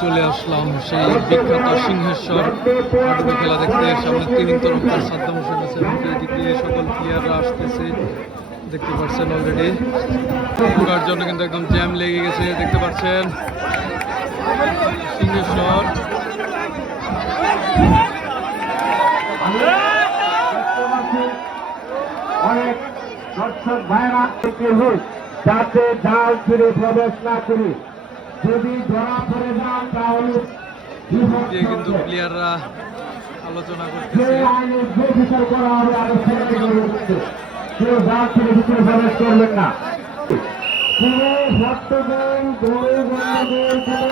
চলে আসলাম সেই বিখ্যাত সিংহেশ্বর হাডুডু খেলা দেখতে। সামনে তিন তরফদার সাদ্দাম হোসেন আছে, এদিক দিয়ে সকল প্লেয়াররা আসতেছে দেখতে পাচ্ছেন। অলরেডি ঢোকার জন্য কিন্তু একদম জ্যাম লেগে গেছে দেখতে পাচ্ছেন। সিংহেশ্বর অনেক দর্শক ভাইরা যাতে জাল ফিরে প্রবেশ না করি, যদি ধরা পড়ে যান তাহলে কিন্তু প্লেয়াররা আলোচনা করতেছে। বিচার করা হবে কেউ জাল ফিরে ভিতরে প্রবেশ করবেন না। পুরো ভক্তগণ দৌড়ে বন্ধুদের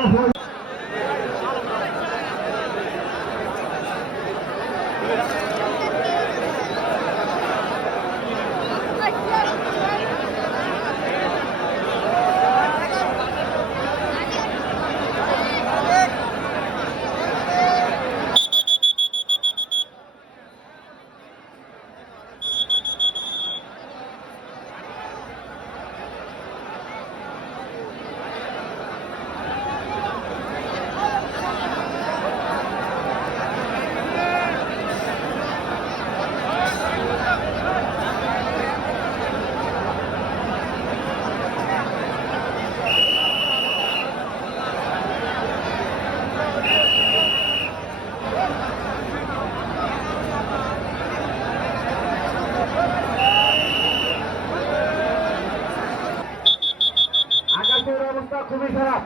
অবস্থা খুবই খারাপ।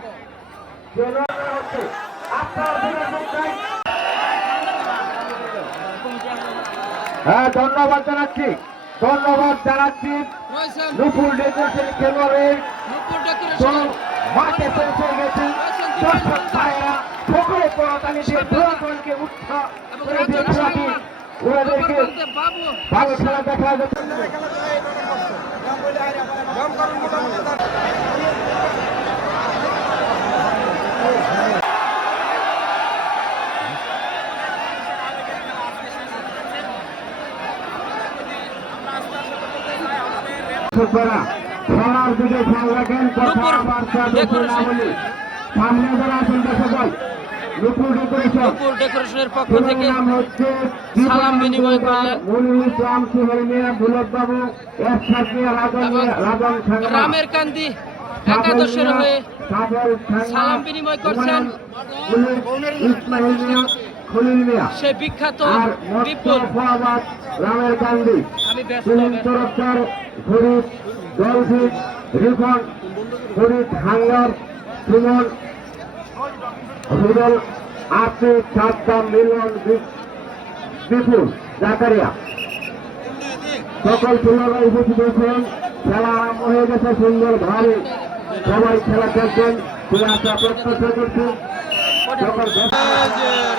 হ্যাঁ, ধন্যবাদ জানাচ্ছি নুপুর ডেকোরেশন খেলোয়াড়ের মাঠে পৌঁছে গেছেন। দর্শক ভাইয়েরা সকলে করতালি দিয়ে দোয়াকে উৎসাহ করে দিয়ে খেলাটি ওদেরকে ভালো খেলা দেখা যাচ্ছে। সবার দিকে খেয়াল রাখেন, কথা বার্তা বেশি না বলি। সামনে যারা আছেন সকল নুপুর ডেকোরেশনের পক্ষ থেকে সালাম বিনিময় করলেন মনিরুল ইসলাম, সুহেল মিয়া, বুলেট বাবু, এরশাদ মিয়া, রাজন রামের কান্দি একাদশের হয়ে সালাম বিনিময় করছেন ইসমাইল মিয়া, খলিল মিয়া, সে বিখ্যাত বিপুল রামের কান্দি, তিন তরফদার ফরিদ, ডলফিন, রিফন, ফরিদ, হাঙ্গার, সুমন, রুদল, আসিফ, সাদ্দাম, মিলন, বিপুল, জাকারিয়া, সকল খেলোয়াড়রা উপস্থিত হয়েছেন। খেলা আরম্ভ হয়ে গেছে সুন্দর ভাবে, সবাই খেলা খেলছেন। প্রত্যাশা করছি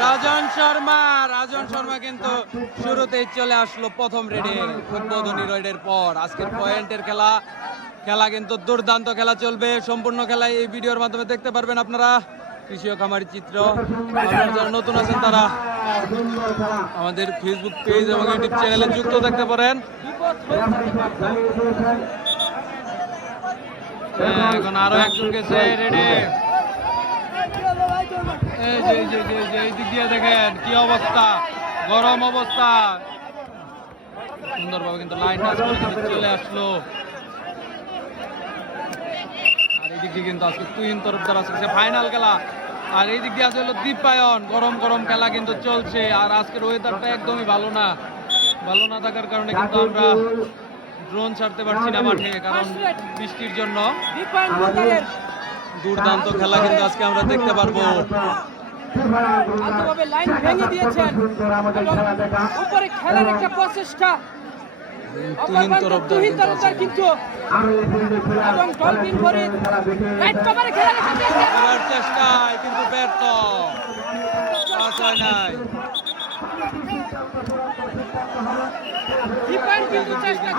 রাজন শর্মা কিন্তু শুরুতেই চলে আসলো প্রথম রেডে উদ্বোধনী রেডের পর। আজকের পয়েন্টের খেলা কিন্তু দুর্দান্ত খেলা চলবে। সম্পূর্ণ খেলা এই ভিডিওর মাধ্যমে দেখতে পারবেন আপনারা। কৃষি ও খামারি চিত্র, যারা নতুন আছেন তারা আমাদের ফেসবুক পেজ এবং ইউটিউব চ্যানেলে যুক্ত থাকতে পারেন। এখন আরো একজন গেছে রেডে। এই দিক দিয়ে দেখেন কি অবস্থা, গরম অবস্থা। সুন্দরভাবে কিন্তু লাইন টাচ করে কিন্তু চলে আসলো। আর এই দিক দিয়ে কিন্তু আজকে তুহিন তরফদার আজকে ফাইনাল খেলা। আর এই দিক দিয়ে আছে হলো দীপায়ন। গরম গরম খেলা কিন্তু চলছে। আর আজকের ওয়েদারটা একদমই ভালো না থাকার কারণে কিন্তু আমরা ড্রোন ছাড়তে পারছি না মাঠে, কারণ বৃষ্টির জন্য। দুর্দান্ত খেলা কিন্তু আজকে আমরা দেখতে পারবো। লাইন ভেঙে দিয়েছেন উপরে খেলার একটা প্রচেষ্টা তুহিন তরফদার কিন্তু এবং ডলফিন ফরিদ রাইট কভারে খেলা করার চেষ্টায় কিন্তু ব্যর্থ হয় নাই। দীপায়ন কিন্তু চেষ্টা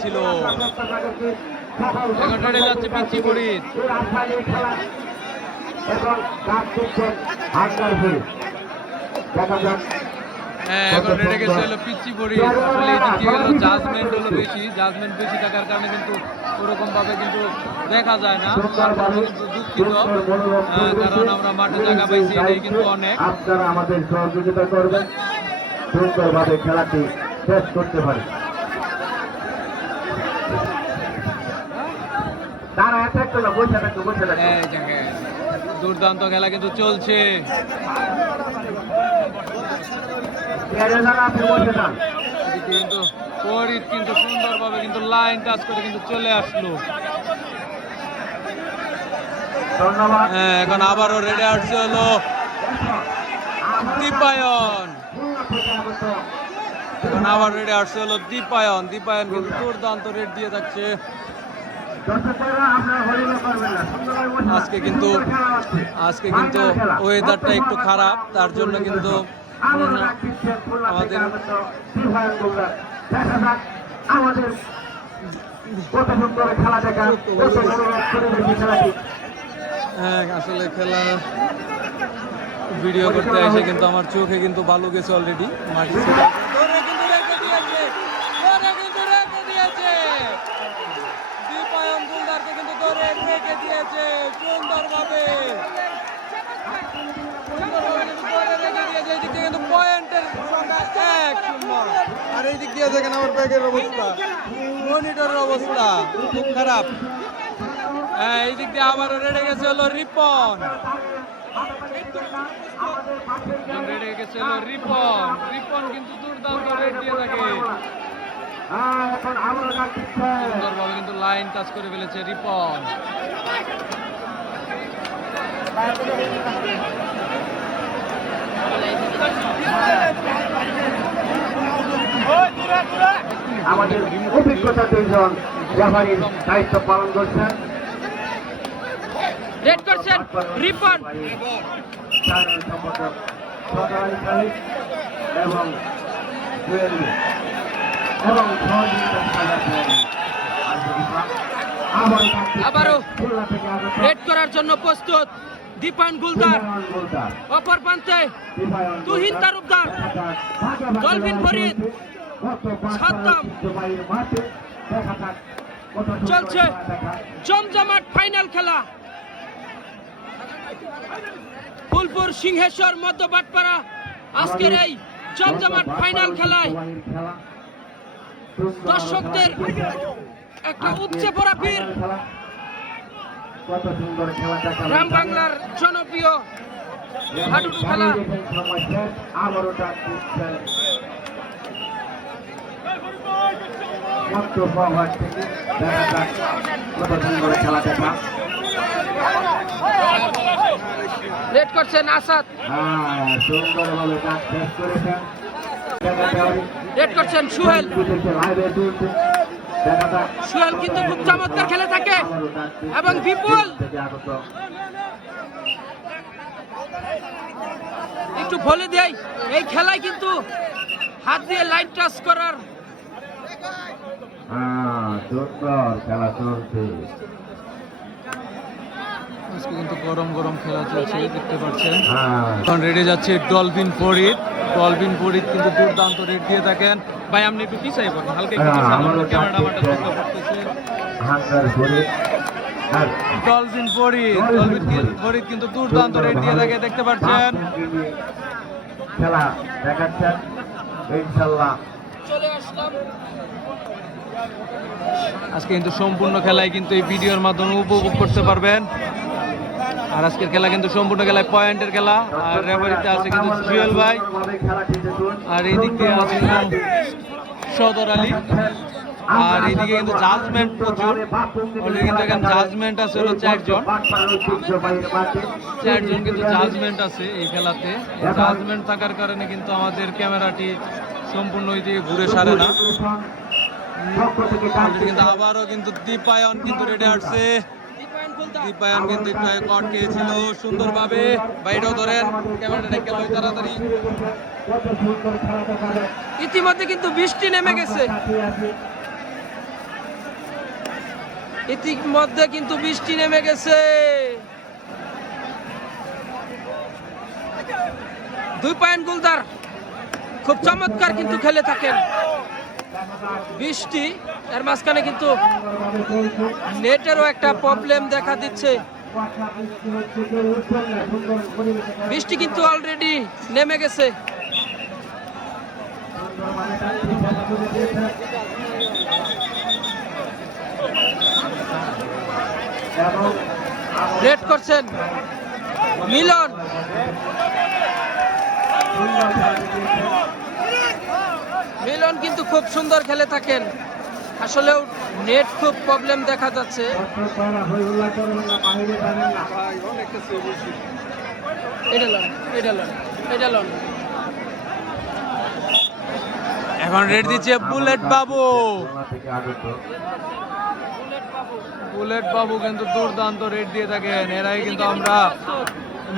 ছিল। এখন রেডে যাচ্ছে পিচ্চি ফরিদ। এখন রেডে গেছে হলো পিচ্চি ফরিদ। আসলে এই দিক দিয়ে জাজমেন্ট বেশি থাকার কারণে কিন্তু ওরকম ভাবে কিন্তু দেখা যায় না, তারপরে কিন্তু দুঃখিত, কারণ আমরা মাঠে জায়গা পাইছি এটাই কিন্তু অনেক। আপনারা আমাদের সহযোগিতা করবেন সুন্দরভাবে খেলাটি শেষ করতে পারে। তারা অ্যাটাক করলো, বসে থাকতো, বসে থাকতো। এই দেখেন, দুর্দান্ত খেলা কিন্তু চলছে। আপনি বসে যান। এদিকে কিন্তু ফরিদ কিন্তু সুন্দরভাবে কিন্তু লাইন টাচ করে কিন্তু চলে আসলো। ধন্যবাদ। হ্যাঁ, এখন আবারও রেডে আসছে হলো দীপায়ন। এখন আবার রেডে আসছে হলো দীপায়ন। দীপায়ন কিন্তু দুর্দান্ত রেড দিয়ে যাচ্ছে। আজকে কিন্তু ওয়েদারটা একটু খারাপ, তার জন্য কিন্তু আমাদের হ্যাঁ, আসলে খেলা ভিডিও করতে এসে কিন্তু আমার চোখে কিন্তু ভালো গেছে অলরেডি। মাটি দীপায়ন গুলদারকে কিন্তু ধরে রেখে দিয়েছে সুন্দরভাবে। কিন্তু পয়েন্টের সংখ্যা 1-0। আর এই দিক দিয়ে দেখেন আমার ব্যাগের অবস্থা, মনিটরের অবস্থা খুব খারাপ। হ্যাঁ, এই দিক দিয়ে আবারও রেডে গেছে হলো রিপন। রেডে গেছে হলো রিপন। রিপন কিন্তু দুর্দান্ত রেড দিয়ে থাকে, সুন্দরভাবে কিন্তু লাইন টাচ করে ফেলেছে রিপন। আমাদের অভিজ্ঞতা 3 জন রেফারির দায়িত্ব পালন করছেন। রেড করছেন রিপন সাধারণ সম্পাদক সরকারি খালিদ এবং জুয়েল এবং আবারও রেড করার জন্য প্রস্তুত দীপায়ন গুলদার। অপর প্রান্তে তুহিন তালুকদার, ডলফিন ফরিদ, সাদ্দাম। চলছে জমজমাট ফাইনাল খেলা। ফুলপুর সিংহেশ্বর মধ্যবাটপাড়া আজকের এই জমজমাট ফাইনাল খেলায় দর্শকদের একটা উপচে পড়া ভিড়। গ্রাম বাংলার জনপ্রিয় হাডুডু খেলা। রেড করছেন আসাদ, রেড করছেন সুহেল। সুহেল কিন্তু খুব চমৎকার খেলে থাকে এবং বিপুল একটু বলে দেয় এই খেলায় কিন্তু হাত দিয়ে লাইন টাচ করার খেলা চলছে। আজকে কিন্তু গরম গরম খেলা চলছে, দেখতে পাচ্ছেন। এখন রেডে যাচ্ছে ডলফিন ফরিদ। ডলফিন ফরিদ কিন্তু দুর্দান্ত রেড দিয়ে থাকেন। ভাই আপনি একটু পিছাই পড়েন, হালকা একটু পিছাই পড়েন, ক্যামেরাটা আমারটা বুঝতে পারতেছে। ডলফিন ফরিদ, ডলফিন ফরিদ কিন্তু দুর্দান্ত রেড দিয়ে থাকে, দেখতে পাচ্ছেন। খেলা দেখাচ্ছেন ইনশাআল্লাহ। চলে আসলাম। আজকে কিন্তু সম্পূর্ণ খেলায় কিন্তু এই ভিডিওর মাধ্যমে উপভোগ করতে পারবেন। আর আজকের খেলা কিন্তু সম্পূর্ণ খেলায় পয়েন্টের খেলা। আর রেফারিতে আছে কিন্তু জুয়েল ভাই, আর এই দিক দিয়ে আছে সদর আলী। আর এইদিকে কিন্তু জাজমেন্ট প্রচুর, অলরেডি কিন্তু এখানে জাজমেন্ট আছে হলো 4 জন। 4 জন কিন্তু জাজমেন্ট আছে এই খেলাতে। জাজমেন্ট থাকার কারণে কিন্তু আমাদের ক্যামেরাটি সম্পূর্ণ ওই দিকে ঘুরে সারে না। কিন্তু আবারও কিন্তু দীপায়ন কিন্তু রেডে আসছে। দীপায়ন কিন্তু একটু কট খেয়েছিল সুন্দরভাবে। বাইরেও ধরেন ক্যামেরাটা গেল তাড়াতাড়ি। ইতিমধ্যে কিন্তু বৃষ্টি নেমে গেছে, ইতিমধ্যে কিন্তু বৃষ্টি নেমে গেছে। দীপায়ন গুলদার খুব চমৎকার কিন্তু খেলে থাকেন। বৃষ্টি এর মাঝখানে কিন্তু নেটেরও একটা প্রবলেম দেখা দিচ্ছে। বৃষ্টি কিন্তু অলরেডি নেমে গেছে। রেড করছেন মিলন। মিলন কিন্তু খুব সুন্দর খেলে থাকেন, আসলেও নেট খুব প্রবলেম দেখা যাচ্ছে। এখন রেড দিচ্ছে বুলেট বাবু। বুলেট বাবু কিন্তু দুর্দান্ত রেড দিয়ে থাকেন। এরাই কিন্তু আমরা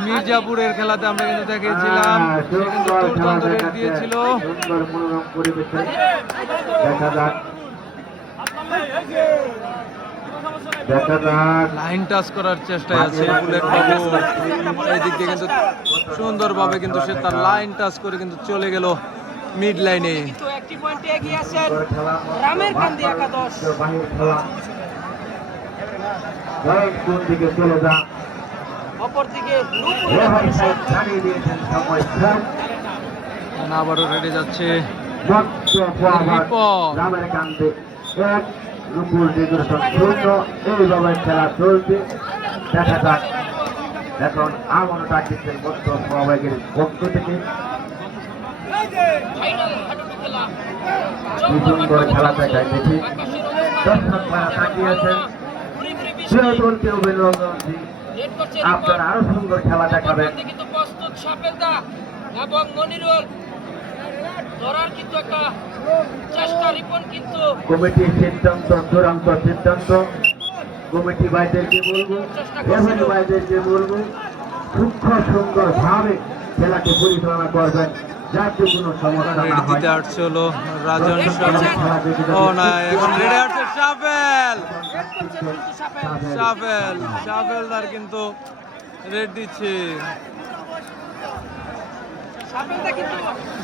মির্জাপুরের খেলাতে আমরা কিন্তু দেখিয়েছিলাম, সে কিন্তু দুর্দান্ত রেড দিয়েছিল। লাইন টাচ করার চেষ্টায় আছে বুলেট বাবু। এই দিক দিয়ে কিন্তু সুন্দরভাবে কিন্তু সে তার লাইন টাচ করে কিন্তু চলে গেল মিড লাইনে। কিন্তু একটি পয়েন্টে এগিয়ে আছেন রামের কান্দি একাদশ। অপরদিকে আবারও রেডে যাচ্ছে এইভাবে খেলা চলছে। দেখা যাক এখন আমনও ডাকছেন মধ্য সহভাগীর পক্ষ থেকে। কি সুন্দর খেলা দেখায় দেখি, দর্শকরা তাকিয়েছেন। দলকে অভিনন্দন, আপনারা আরো সুন্দর খেলা দেখাবেন। কিন্তু প্রস্তুত সাপেলদা এবং মনিরুল ধরার কিন্তু একটা চেষ্টা। রিপন কিন্তু কমিটির সিদ্ধান্ত চূড়ান্ত সিদ্ধান্ত। কমিটি ভাইদেরকে বলবো, রেফারি ভাইদেরকে বলবো সূক্ষ্ম সুন্দর ভাবে খেলাকে পরিচালনা করবেন, যাতে কোনো সমস্যা না হয়। দিতে আসছে হলো রাজন। ও না, এখন রেডে আসছে সাফেল। সাফেল সাফেলদার কিন্তু রেড দিচ্ছে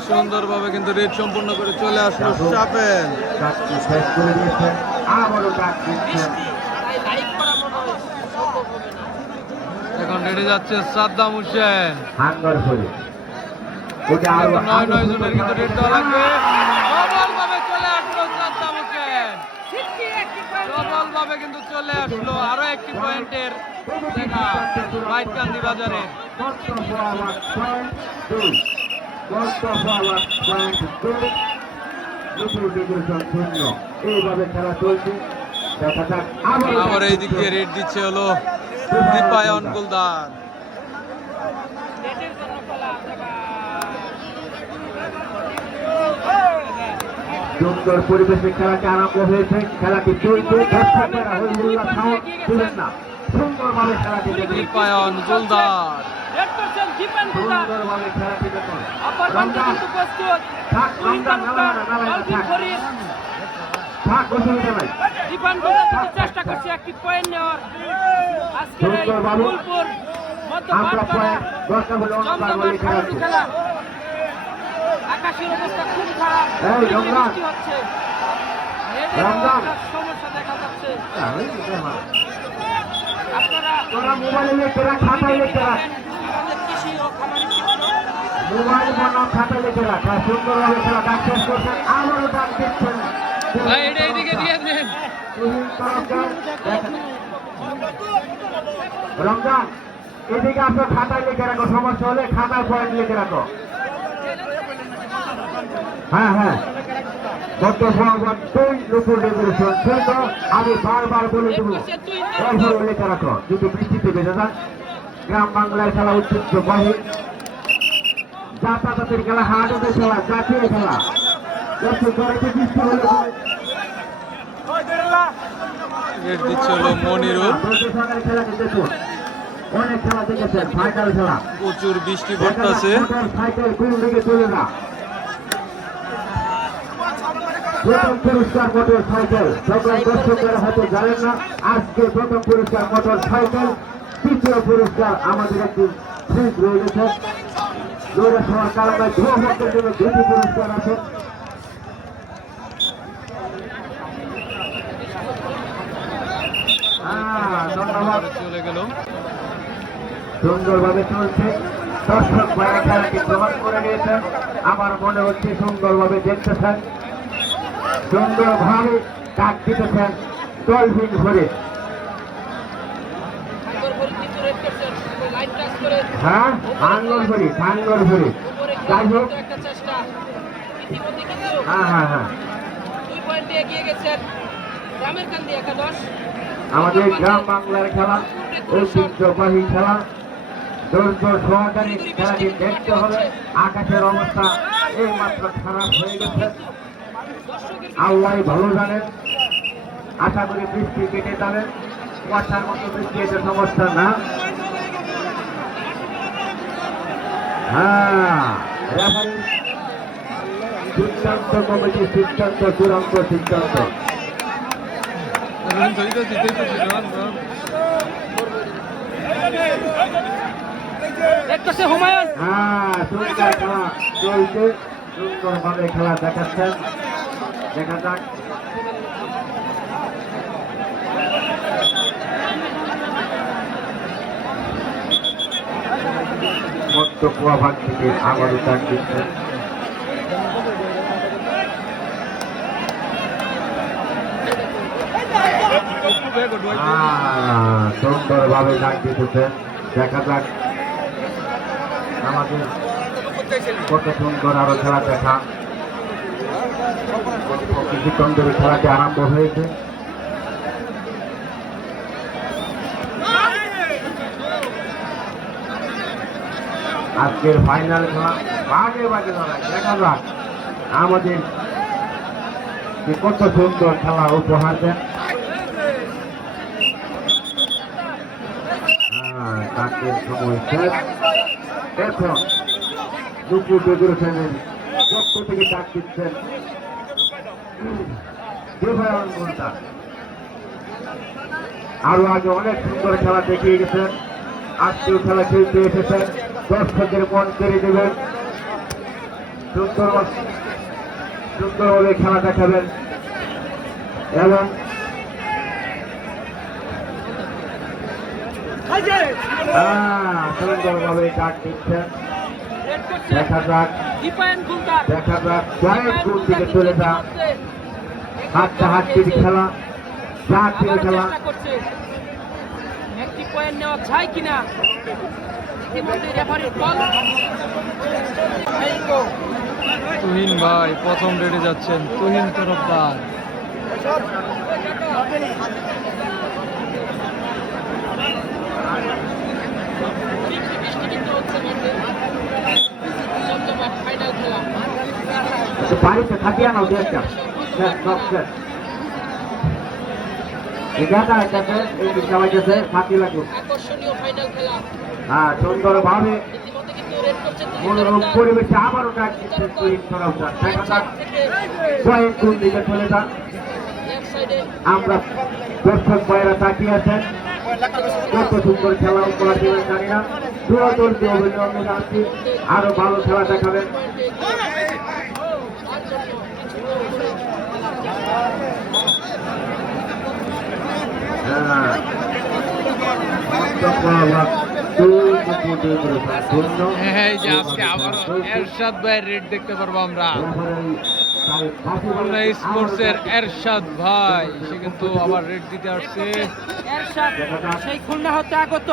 সুন্দরভাবে, কিন্তু রেড সম্পূর্ণ করে চলে আসলো সাফেল। শেষ করে দিয়েছেন, আবারও ডাক দিচ্ছেন। এখন রেডে যাচ্ছে সাদ্দাম হোসেন। হাঙ্গার করে 9 জনের কিন্তু রেড দেওয়া লাগবে। ডবলভাবে চলে আসলো সাদ্দাম হোসেন, ডবলভাবে কিন্তু চলে আসলো। আরো একটি পয়েন্টের দেখা বাইতকান্দি বাজারে। এইভাবে খেলা চলছে, দেখা যাক। আবার এই দিক দিয়ে রেড দিচ্ছে হলো দীপায়ন গুলদার। সুন্দর পরিবেশে খেলাটি আরম্ভ হয়েছে, খেলাটি চলছে। দর্শকেরা হইহুল্লাহ সাউন্ড তুলেন না, সুন্দরভাবে খেলাটি দেখুন। দীপায়ন গুলদার সুন্দরভাবে খেলাটি দেখুন। রমজান থাক, রমজান থাক, অসুবিধা নাই। চেষ্টা করছে একটি পয়েন্ট নেওয়ার। সুন্দরভাবে আমরা পয়েন্ট দরকার হলে অনুদান বলে খেলাচ্ছি। আকাশের অবস্থা খুব খারাপ, এই রমজান, বৃষ্টি হচ্ছে, রমজান সমস্যা দেখা যাচ্ছে। তোরা মোবাইলে লিখে রাখ, খাতায় লিখে রাখ। আমাদের কৃষি ও খামারি ক্ষেত্র মোবাইল বনাম খাতায় লিখে রাখ। সুন্দরভাবে খেলা ডাক শেষ করছেন, আবারও ডাক দিচ্ছেন। এইদিকে দিয়ে দেন রমজান, এদিকে আপনার খাতায় লিখে রাখো, সমস্যা হলে খাতায় পয়েন্ট লিখে রাখো। হ্যাঁ হ্যাঁ, গত ফরওয়ার্ড 2 লুকুর রেগুলেশন ছিল। আমি বারবার বলে দেবো, এইভাবে লিখে রাখো। যদি বৃষ্টিতে বেঁধে যান, গ্রাম বাংলায় খেলা ঐতিহ্যবাহী, জাতাতাতের খেলা, হাটের খেলা, জাতীয় খেলা। বৃষ্টি হলে রেড দিচ্ছে হলো মনিরুল। খেলাটি দেখুন, অনেক খেলা দেখেছেন, ফাইনাল খেলা। প্রচুর বৃষ্টি পড়তেছে। সাইকেল কোন দিকে চলে না। প্রথম পুরস্কার মোটর সাইকেল, সকল দর্শকেরা হয়তো জানেন না, আজকে প্রথম পুরস্কার মোটর সাইকেল। তৃতীয় পুরস্কার আমাদের একটি ফ্রিজ রয়েছে। দৌড়ে সবার কারণে 2 ভক্তের জন্য 2টি পুরস্কার আছে। সুন্দরভাবে চলছে। দর্শক ভাইরা খেলাটি গ্রহণ করে নিয়েছেন, আমার মনে হচ্ছে সুন্দরভাবে দেখতেছেন, সুন্দরভাবে ডাক দিতেছেন ডলফিন ঘুরে। হ্যাঁ, আঙ্গল ঘুরি যাই হোক। হ্যাঁ হ্যাঁ হ্যাঁ, আমাদের গ্রাম বাংলার খেলা, ঐতিহ্যবাহী খেলা, ধৈর্য সহকারে খেলাটি দেখতে হবে। আকাশের অবস্থা এই মাত্র খারাপ হয়ে গেছে, আল্লাহ ভালো জানেন। আশা করি বৃষ্টি কেটে যাবে, কুয়াশার মতো বৃষ্টি এতে সমস্যা না। হ্যাঁ, রেফারি সিদ্ধান্ত, কমিটির সিদ্ধান্ত চূড়ান্ত সিদ্ধান্ত। হুমায়ুন হ্যাঁ, সুন্দর খেলা চলছে, সুন্দরভাবে খেলা দেখাচ্ছেন। দেখা যাক মধ্য কুয়াভাগ থেকে আবারও ডাক দিচ্ছেন। সুন্দরভাবে ডাক দিতেছেন। দেখা যাক আমাদের কত সুন্দর আরো খেলা দেখা। কিছুক্ষণ ধরে খেলাটি আরম্ভ হয়েছে। আজকের ফাইনাল খেলা বাগে বাগে লড়াই। দেখা যাক আমাদের কত সুন্দর খেলা উপহার দেন। ডাকের সময় শেষ। এখন দুপুর ডেকোরেশনের পক্ষ থেকে ডাক দিচ্ছেন আরো আগে অনেক সুন্দর খেলা দেখিয়ে গেছেন, আজকেও খেলা খেলতে এসেছেন, দর্শকদের মন কেড়ে দেবেন, সুন্দরভাবে খেলা দেখাবেন এবং সুন্দরভাবে ডাক দিচ্ছেন। দেখা যাক কয়েক গুণ থেকে চলে যা হাড্ডাহাড্ডির খেলা, জাতীয় খেলা। একটি পয়েন্ট নেওয়া যায় কিনা, ইতিমধ্যে রেফারির বল। তুহিন ভাই প্রথম রেডে যাচ্ছেন, তুহিন তরফদার। বাড়িতে থাকিয়ে নাও দেশটা সুন্দরভাবে মনোরম পরিবেশে আবারও ডাক দিচ্ছেন তুহিন তরফদার। দেখা যাক কয়েক গুণ দিকে চলে যান। আমরা দর্শক ভাইরা তাকিয়ে আছেন, কত সুন্দর খেলা উপহার দেবেন জানি না। দূরদর্শী অভিনন্দন জানাচ্ছি, আরো ভালো খেলা দেখাবেন। এরশাদ ভাইয়ের রেড দেখতে পারবো আমরা। স্পোর্টসের এরশাদ ভাই, সে কিন্তু আবার রেড দিতে আসছে। সেই খুলনা হতে আগত,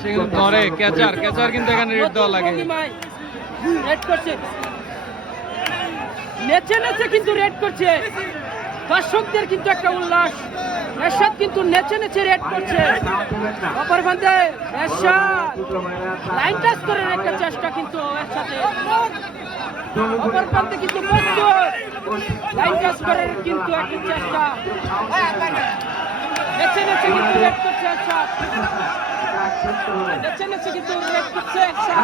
সে কিন্তু ধরে ক্যাচার কিন্তু এখানে রেড দেওয়া লাগে। রেড করছে, নেচে নেচে কিন্তু রেড করছে। দর্শকদের কিন্তু একটা উল্লাস। এরশাদ কিন্তু নেচে নেচে রেড করছে। অপর প্রান্তে এরশাদ লাইন টাচ করার একটা চেষ্টা, কিন্তু এরশাদে অপর প্রান্তে কিন্তু লাইন টাচ করার কিন্তু একটা চেষ্টা। নেচে নেচে কিন্তু রেড করছে এরশাদ, নেচে নেচে কিন্তু রেড করছে এরশাদ।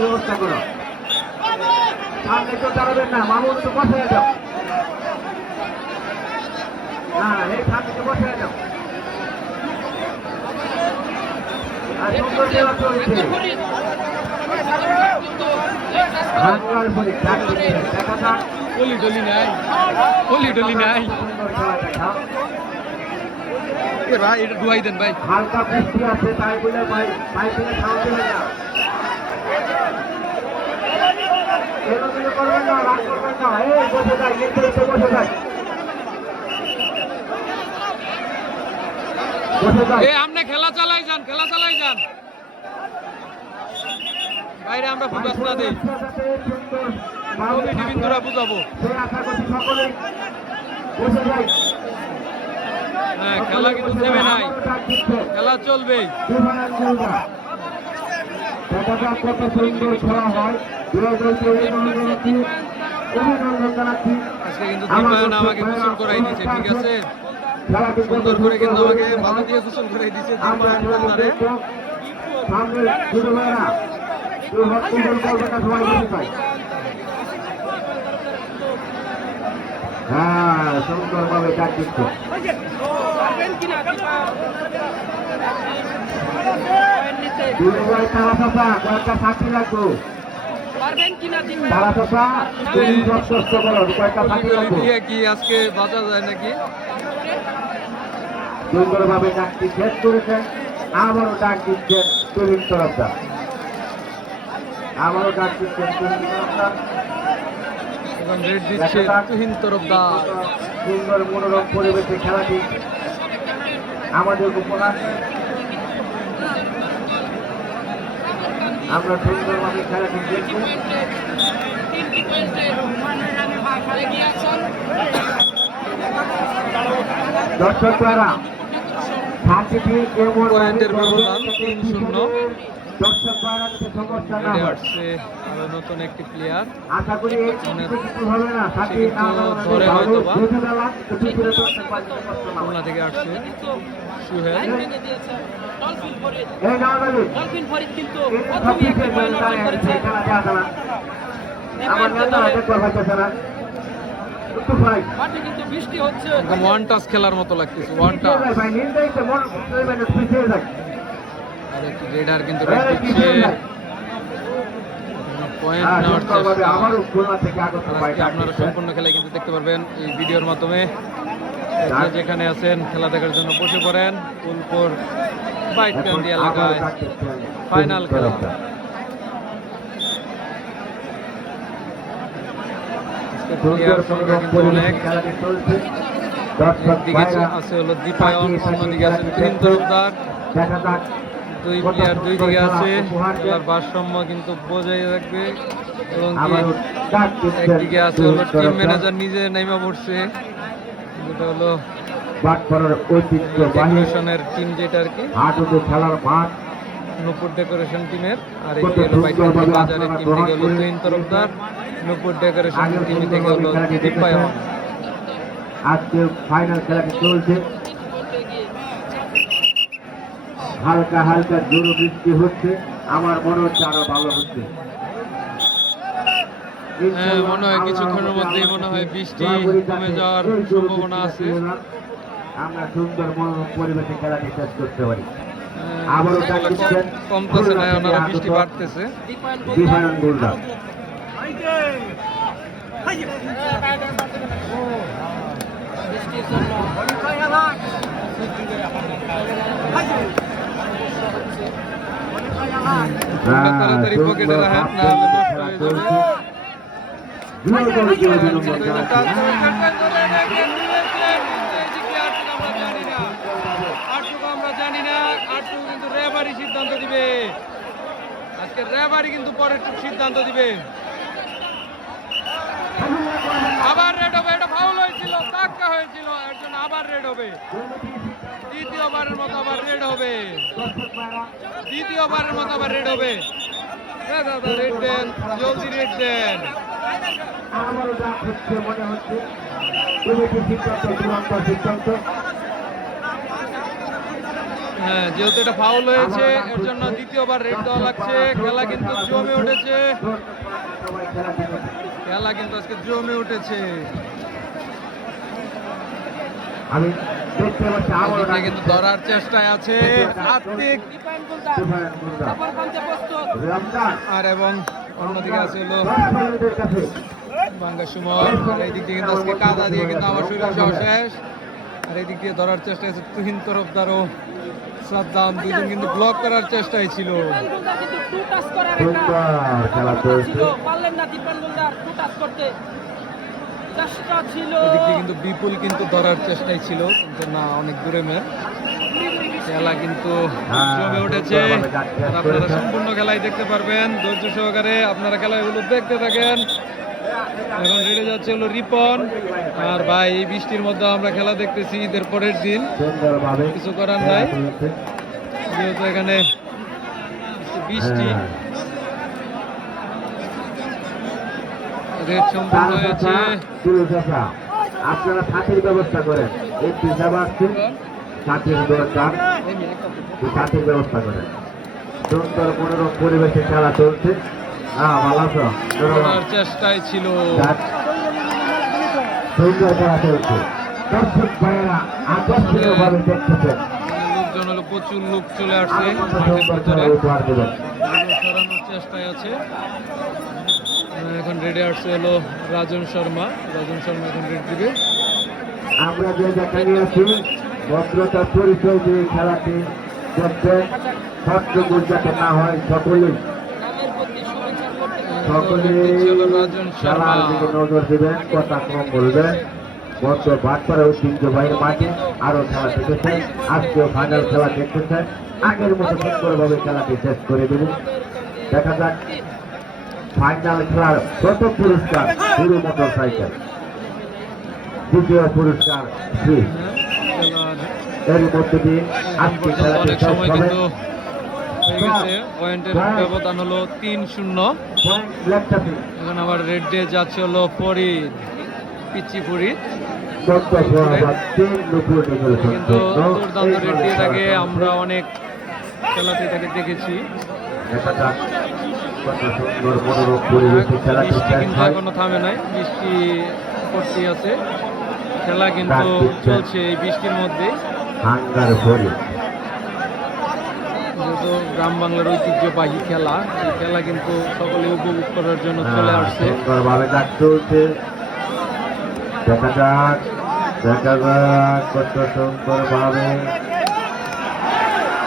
ব্যবস্থা করো। সামনে কেউ দাঁড়াবেন না, মামুন একটু বসে যাও। না এই সামনে কেউ বসে যাও। আর সুন্দর খেলা চলছে। বাংলার বলি দেখা যাক গলি টলি নাই, গলি টলি নাই। সুন্দর খেলা দেখা। এ ভাই এটা ডুয়াই দেন ভাই। হালকা বৃষ্টি আছে তাই বলে পাইপিংয়ে সাউন্ড দেবে না। এলোমেলো করবেন না, রাগ করবেন না। এই বসে যায়, নির্ধারিত বসে যায়। বসে যায়। এ আপনি খেলা চালাই যান, খেলা চালাই যান। বাইরে আমরা ফুটাস না দেই, কমিটি বিন্দুরা বুঝাবো। সে আশা করছি সকলেই বসে যায়। হ্যাঁ খেলা কিন্তু থেমে নাই, খেলা চলবেই। কত সুন্দর খেলা হয়। অভিনন্দন জানাচ্ছি। আজকে কিন্তু দীপায়ন আমাকে গোসল করাই দিয়েছে, ঠিক আছে? সুন্দর করে কিন্তু আমাকে বালু দিয়ে গোসল করাই দিয়েছে দীপায়ন কন্যারে। সামনে শুরু হয় না, সবাই বসে পাই। হ্যাঁ সুন্দরভাবে ডাক দিচ্ছে। কয়েকটা সাক্ষী লাগবো। তারা চাষা তুমি যথেষ্ট করো, কয়েকটা সাক্ষী লাগবো। দিয়ে কি আজকে বাঁচা যায় নাকি? সুন্দরভাবে ডাকটি শেষ করেছেন। আবারও ডাক দিচ্ছেন তুহিন তরফদার। আবারও ডাক দিচ্ছেন তুহিন তরফদার। এখন রেড দিচ্ছে তুহিন তরফদার। সুন্দর মনোরম পরিবেশে খেলাটি আমাদের উপহার। আমরা সুন্দরভাবে খেলাটি দেখব। দর্শকরা শান্তিটি কেমন পয়েন্টের ব্যবধান 3-0। দর্শকরা সমস্যা না রেডে হয়। আসছে আরো নতুন একটি প্লেয়ার। আশা করি এই কিছু হবে না। সাথে ধরে হয়তো বা খুলনা খুলনা থেকে আসছে সুহেল। ডলফিন ফরিদ কিন্তু আমার দেখতে পাইতেছে না। একটু ভাই মাঠে কিন্তু বৃষ্টি হচ্ছে। একদম ওয়ান টাচ খেলার মতো লাগতেছে, ওয়ান টাচ। ভাই নির্ধারিত মন পিছিয়ে যায়। আর একটি রেডার কিন্তু রেড দিচ্ছে, পয়েন্ট নেওয়ার চেষ্টা। আমারও খুলনা থেকে আগত ভাই আজকে আপনারা সম্পূর্ণ খেলা কিন্তু দেখতে পারবেন এই ভিডিওর মাধ্যমে। আপনারা যেখানে আছেন খেলা দেখার জন্য বসে পড়েন। ফুলপুর বাইটকান্দি এলাকায় ফাইনাল খেলা। প্লেয়ার সংখ্যা কিন্তু অনেক। একদিকে আছে হলো দীপায়ন, অন্যদিকে আছে তুহিন তরফদার। দেখা যাক দুই প্লেয়ার দুই দিকে আছে, খেলার ভারসাম্য কিন্তু বজায় রাখবে। এবং একদিকে আছে হলো টিম ম্যানেজার নিজে নেমে পড়ছে, যেটা হলো ডেকোরেশনের টিম, যেটা আর কি খেলার মাঠ নূপুর ডেকোরেশন টিমের। আর এদিকে হলো বাইটকান্দি বাজারের টিম থেকে হলো তুহিন তরফদার, নূপুর ডেকোরেশন টিম থেকে হলো দীপায়ন। আজকে ফাইনাল খেলাটি চলছে। হালকা হালকা জোরে বৃষ্টি হচ্ছে, আমার মনে হচ্ছে আরো ভালো হচ্ছে। হ্যাঁ মনে হয় কিছুক্ষণের মধ্যেই মনে হয় বৃষ্টি কমে যাওয়ার সম্ভাবনা আছে। আমরা সুন্দর মনোরম পরিবেশে খেলাটি শেষ করতে পারি। হ্যাঁ, আবারও কমতেছে না, ওনারা বৃষ্টি বাড়তেছে। দীপায়ন গোলদার বৃষ্টির জন্য ফোনটা তাড়াতাড়ি পকেটে রাখেন, না হলে নষ্ট হয়ে যাবে। আমরা জানি না, আটটুকু কিন্তু রেফারি সিদ্ধান্ত দিবে। আজকে রেফারি কিন্তু পরে সিদ্ধান্ত দিবে। আবার রেড হবে, এটা ফাউল হয়েছিল, ধাক্কা হয়েছিল, এর জন্য আবার রেড হবে। দ্বিতীয়বারের মতো আবার রেড হবে, দ্বিতীয়বারের মতো আবার রেড হবে। দাদা রেড দেন, জলদি রেড দেন। আমারও যা হচ্ছে মনে হচ্ছে কমিটির সিদ্ধান্ত চূড়ান্ত সিদ্ধান্ত। হ্যাঁ যেহেতু এটা ফাউল হয়েছে, এর জন্য দ্বিতীয়বার রেড দেওয়া লাগছে। খেলা কিন্তু জমে উঠেছে। সবাই খেলা খেলা কিন্তু আজকে জমে উঠেছে। আমি দেখতে পাচ্ছি আবারও এদিকে কিন্তু ধরার চেষ্টায় আছে আত্মিক দীপায়ন গুলদার অপরপ্রান্তে প্রস্তুত রমজান আর এবং অন্যদিকে আছে হলো 10 মিনিটের কাছে বাঙ্গা সুমন। আর এই দিক দিয়ে কিন্তু আজকে কাদা দিয়ে কিন্তু আমার শরীর সহ শেষ। আর এই দিক দিয়ে ধরার চেষ্টা আছে তুহিন তরফদার ও সাদ্দাম, দুজন কিন্তু ব্লক করার চেষ্টায় ছিল। দীপায়ন গুলদার কিন্তু টু টাচ করার একটা সুন্দর খেলা চলছে ছিল, পারলেন না দীপায়ন গুলদার টু টাচ করতে, চেষ্টা ছিল। এদিক দিয়ে কিন্তু বিপুল কিন্তু ধরার চেষ্টায় ছিল, কিন্তু না, অনেক দূরে মেয়ে। খেলা কিন্তু জমে উঠেছে। আর আপনারা সম্পূর্ণ খেলাই দেখতে পারবেন ধৈর্য সহকারে। আপনারা খেলাগুলো দেখতে থাকেন। এখন রেডে যাচ্ছে হলো রিপন। আর ভাই এই বৃষ্টির মধ্যে আমরা খেলা দেখতেছি ঈদের পরের দিন, সুন্দরভাবে কিছু করার নাই, যেহেতু এখানে বৃষ্টি। রেড সম্পূর্ণ হয়েছে। আপনারা ছাতির ব্যবস্থা করেন, এই পিসাবা আসছে ছাতির দরকার, ছাতির ব্যবস্থা করেন। সুন্দর মনোরম পরিবেশে খেলা চলছে। ভালো আছো? করার চেষ্টায় ছিল। সুন্দর খেলা চলছে। দর্শক ভাইয়েরা আকর্ষণীয়ভাবে দেখতেছেন। লোকজন হলো, প্রচুর লোক চলে আসছে আরো কত মাঠের সুন্দর ভিতরে, খেলা উপহার দেবেন। সরানোর চেষ্টায় আছে। এখন রেডি আসছে হলো রাজন শর্মা। রাজন শর্মা এখন রেড দিবে। আমরা যে দেখা নিয়েছি ভদ্রতার পরিচয় দিয়ে খেলাটি করছেন, ছাত্রগুল যাতে না হয় সকলেই নামের প্রতি শুভেচ্ছা করতে সকলেই ছিল রাজন শর্মা। খেলার দিকে নজর দিবেন, কথা কম বলবেন। বন্ধ ভাটপাড়া ঐতিহ্যবাহীর মাঠে আরো খেলা দেখেছেন, আজকেও ফাইনাল খেলা দেখতেছেন। আগের মতো সুন্দরভাবে খেলাটি শেষ করে দেব। দেখা যাক ফাইনাল খেলার প্রথম পুরস্কার হিরো মোটর সাইকেল, দ্বিতীয় পুরস্কার ফ্রি। খেলার এর মধ্যে দিয়ে আজকে খেলাটি অনেক শেষ সময় হবে। কিন্তু হয়ে গেছে। পয়েন্টের ব্যবধান হলো 3-0। পয়েন্ট লেখটাতে এখন আবার রেড ডে যাচ্ছে হলো ফরিদ, পিচি ফরিদ। কিন্তু দুর্দান্ত রেড ডে থাকে, আমরা অনেক খেলাতে তাকে দেখেছি। বৃষ্টি কিন্তু এখনো থামে নাই, বৃষ্টি পড়তেই আছে। খেলা কিন্তু চলছে এই বৃষ্টির মধ্যে, যেহেতু গ্রাম বাংলার ঐতিহ্যবাহী খেলা। এই খেলা কিন্তু সকলে উপভোগ করার জন্য চলে আসছে। সুন্দরভাবে ডাক চলছে। দেখা যাক কত সুন্দরভাবে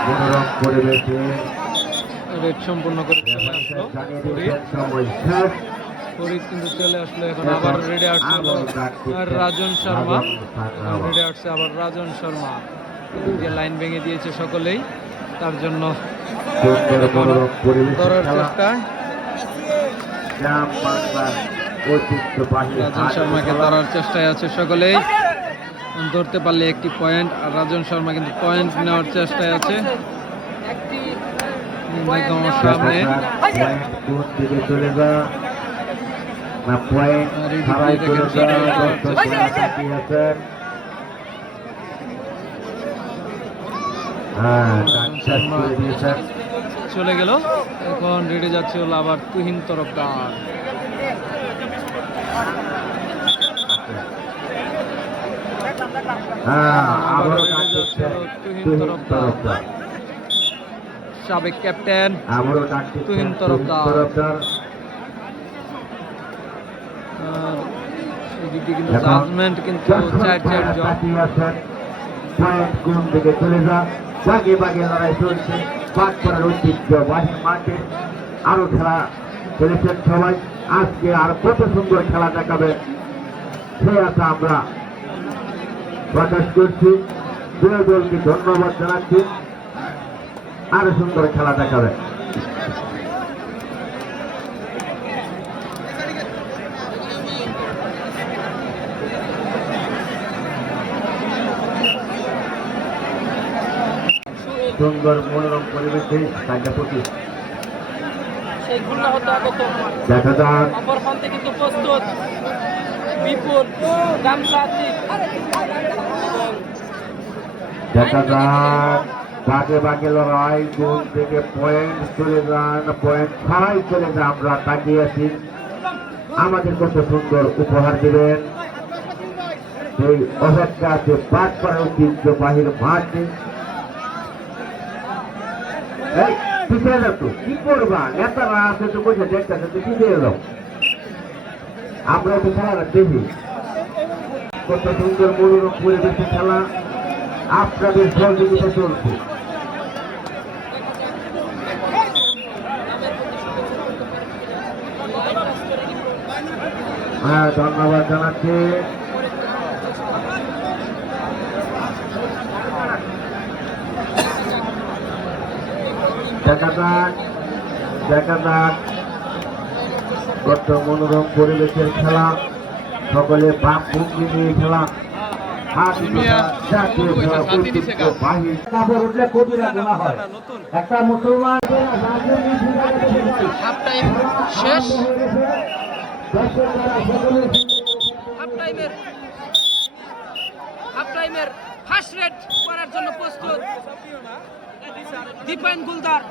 মনোরম পরিবেশে রেড সম্পূর্ণ করে চলে আসলো ফরিদ। সময় শেষ। ফরিদ কিন্তু চলে আসলো। এখন আবার রেডে আসছে হলো আর রাজন শর্মা। রেডে আসছে আবার রাজন শর্মা। যে লাইন ভেঙে দিয়েছে সকলেই, তার জন্য সুন্দর মনোরম পরিবেশে ধরার খেলা। চেষ্টা। গ্রাম বাংলার ঐতিহ্যবাহী রাজন শর্মাকে ধরার চেষ্টায় আছে সকলেই। ধরতে পারলে একটি পয়েন্ট, আর রাজন শর্মা কিন্তু পয়েন্ট নেওয়ার চেষ্টায় আছে। একটি একদম আমার সামনে। পয়েন্ট কোন দিকে চলে যা না, পয়েন্ট আর এই দিকে ছাড়াই চলে দেখেন যা। সামনে দর্শক তাকিয়ে আছেন। ডাক শেষ করে দিয়েছেন। চলে গেল। এখন রেডে যাচ্ছে হলো আবার তুহিন তরফদার। আবারও ডাক দিচ্ছেন তুহিন তরফদার। সাবেক ক্যাপ্টেন আবারও ডাক দিচ্ছেন তুহিন তুহিন তরফদার। তরফদার। আর এদিকে কিন্তু এখন জাজমেন্ট কিন্তু দর্শক 4-4 ভাইয়েরা জন। তাকিয়ে আছেন। পয়েন্ট কোন দিকে চলে যা। বাগে বাগে লড়াই চলছে বাগপাড়ার ঐতিহ্যবাহী মাঠে। আরো খেলা খেলেছেন সবাই। আজকে আর কত সুন্দর খেলা দেখাবে সে আশা আমরা প্রকাশ করছি। দুই দলকে ধন্যবাদ জানাচ্ছি। আরো সুন্দর খেলা দেখাবে। সুন্দর মনোরম পরিবেশে তাকে প্রতি সেই ঘূর্ণা হতে আগত। দেখা যাক অপর প্রান্তে কিন্তু প্রস্তুত বিপুল গামসাতিক। দেখা যাক বাগে বাগে লড়াই। কোন থেকে পয়েন্ট চলে যান, পয়েন্ট ছাড়াই চলে যান, আমরা তাকিয়ে আছি। আমাদের কত সুন্দর উপহার দিবেন এই অপেক্ষা যে পাঠ করার ঐতিহ্যবাহীর মাঠে। এই পিছিয়ে যাও তো, কি করবা? নেতারা আছে তো বসে দেখতেছে, তো পিছিয়ে যাও। আমরা তো খেলাটা দেখি, কত সুন্দর মনোরম পরিবেশে খেলা, আপনাদের সহযোগিতা চলছে। হ্যাঁ, ধন্যবাদ জানাচ্ছি। দেখা যাক কত মনোরম পরিবেশের খেলা, সকলে বাপ ভঙ্গি নিয়ে খেলা। একটা মুসলমান হাফ টাইম শেষ। হাফ টাইমের ফার্স্ট রেড করার জন্য প্রস্তুত দীপায়ন গুলদার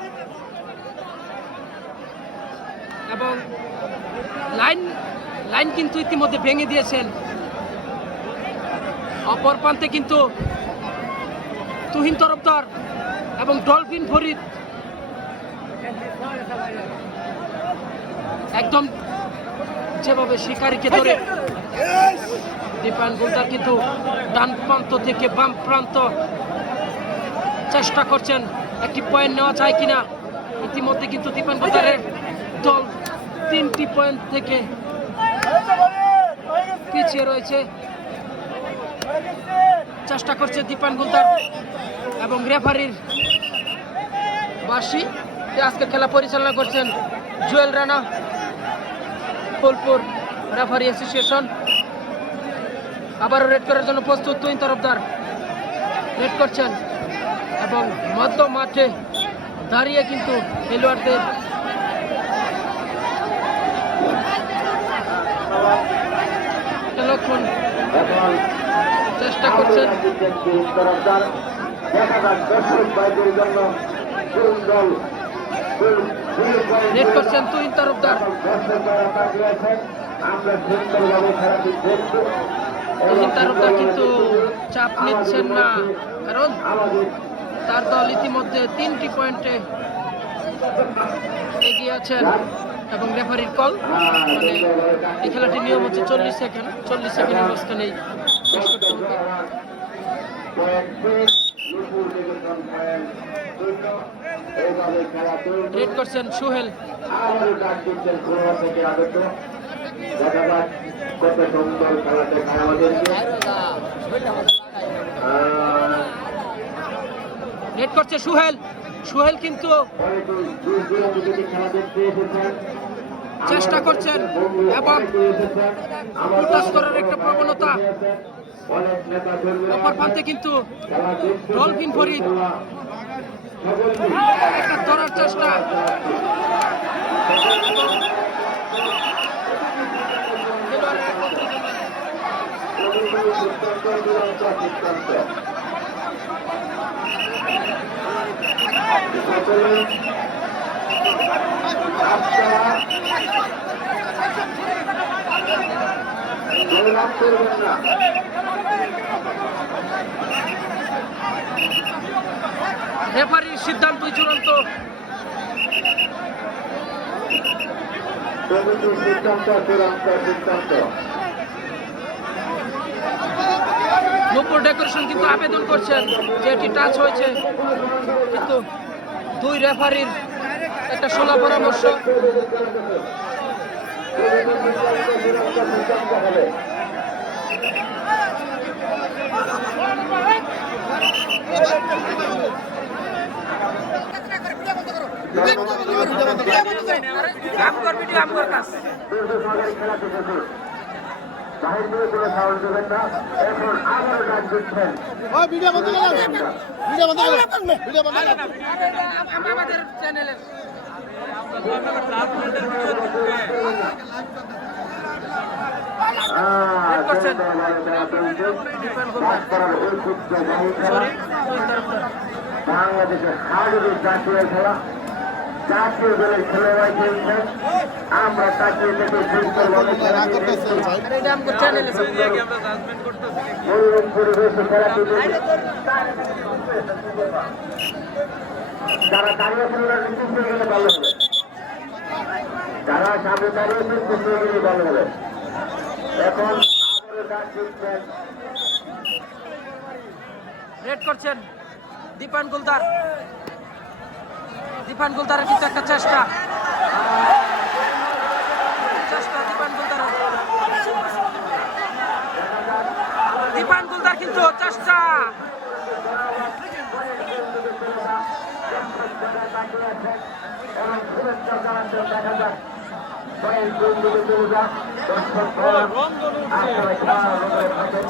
এবং লাইন কিন্তু ইতিমধ্যে ভেঙে দিয়েছেন। অপর প্রান্তে কিন্তু তুহিন তরফদার এবং ডলফিন ফরিদ একদম যেভাবে শিকারীকে ধরে দীপায়ন গুলদার কিন্তু ডান প্রান্ত থেকে বাম প্রান্ত চেষ্টা করছেন একটি পয়েন্ট নেওয়া যায় কিনা। ইতিমধ্যে কিন্তু দীপায়ন গুলদারের দল 3টি পয়েন্ট থেকে পিছিয়ে রয়েছে। চেষ্টা করছে দীপায়ন গুলদার এবং রেফারির বাসি আজকে খেলা পরিচালনা করছেন জুয়েল রানা, ফুলপুর রেফারি অ্যাসোসিয়েশন। আবারও রেড করার জন্য প্রস্তুত তুহিন তরফদার, রেড করছেন এবং মধ্য মাঠে দাঁড়িয়ে কিন্তু খেলোয়াড়দের লক্ষণ চেষ্টা করছেন। রেড করছেন তুহিন তরফদার। তুহিন তরফদার কিন্তু চাপ নিচ্ছেন না, কারণ তার দল ইতিমধ্যে 3টি পয়েন্টে এগিয়ে আছেন এবং রেফারির কল, মানে এই খেলাটির নিয়ম হচ্ছে 40 সেকেন্ড, 40 সেকেন্ডের মাঝখানেই শেষ করতে হবে। রেড করছেন সুহেল। রেড করছে সুহেল। সুহেল কিন্তু চেষ্টা করছেন এবং উল্টাস করার একটা প্রবণতা। অপর প্রান্তে কিন্তু ডলফিন ফরিদ একটা ধরার চেষ্টা, রেফারির সিদ্ধান্তই চূড়ান্ত। নূপুর ডেকোরেশন কিন্তু আবেদন করছেন যে এটি টাচ হয়েছে, কিন্তু দুই রেফারির একটা শোনা পরামর্শ। আমাদের চ্যানেলে বাংলাদেশের হাডুর জাতীয় খেলা জাতীয় দলের খেলোয়াড় খেলছেন। আমরা তাকিয়ে থেকে সুন্দরভাবে খেলা মনোরম পরিবেশে খেলাটি যারা দাঁড়িয়ে খেলোয়াড় পিছিয়ে গেলে ভালো হবে, যারা সামনে দাঁড়িয়েছে পিছিয়ে গেলে ভালো হবে। এখন রেড করছেন দীপান গুলদার। দীপান গুলদারের কিন্তু একটা চেষ্টা দীপান গুলদারের। দীপান গুলদার কিন্তু চেষ্টা।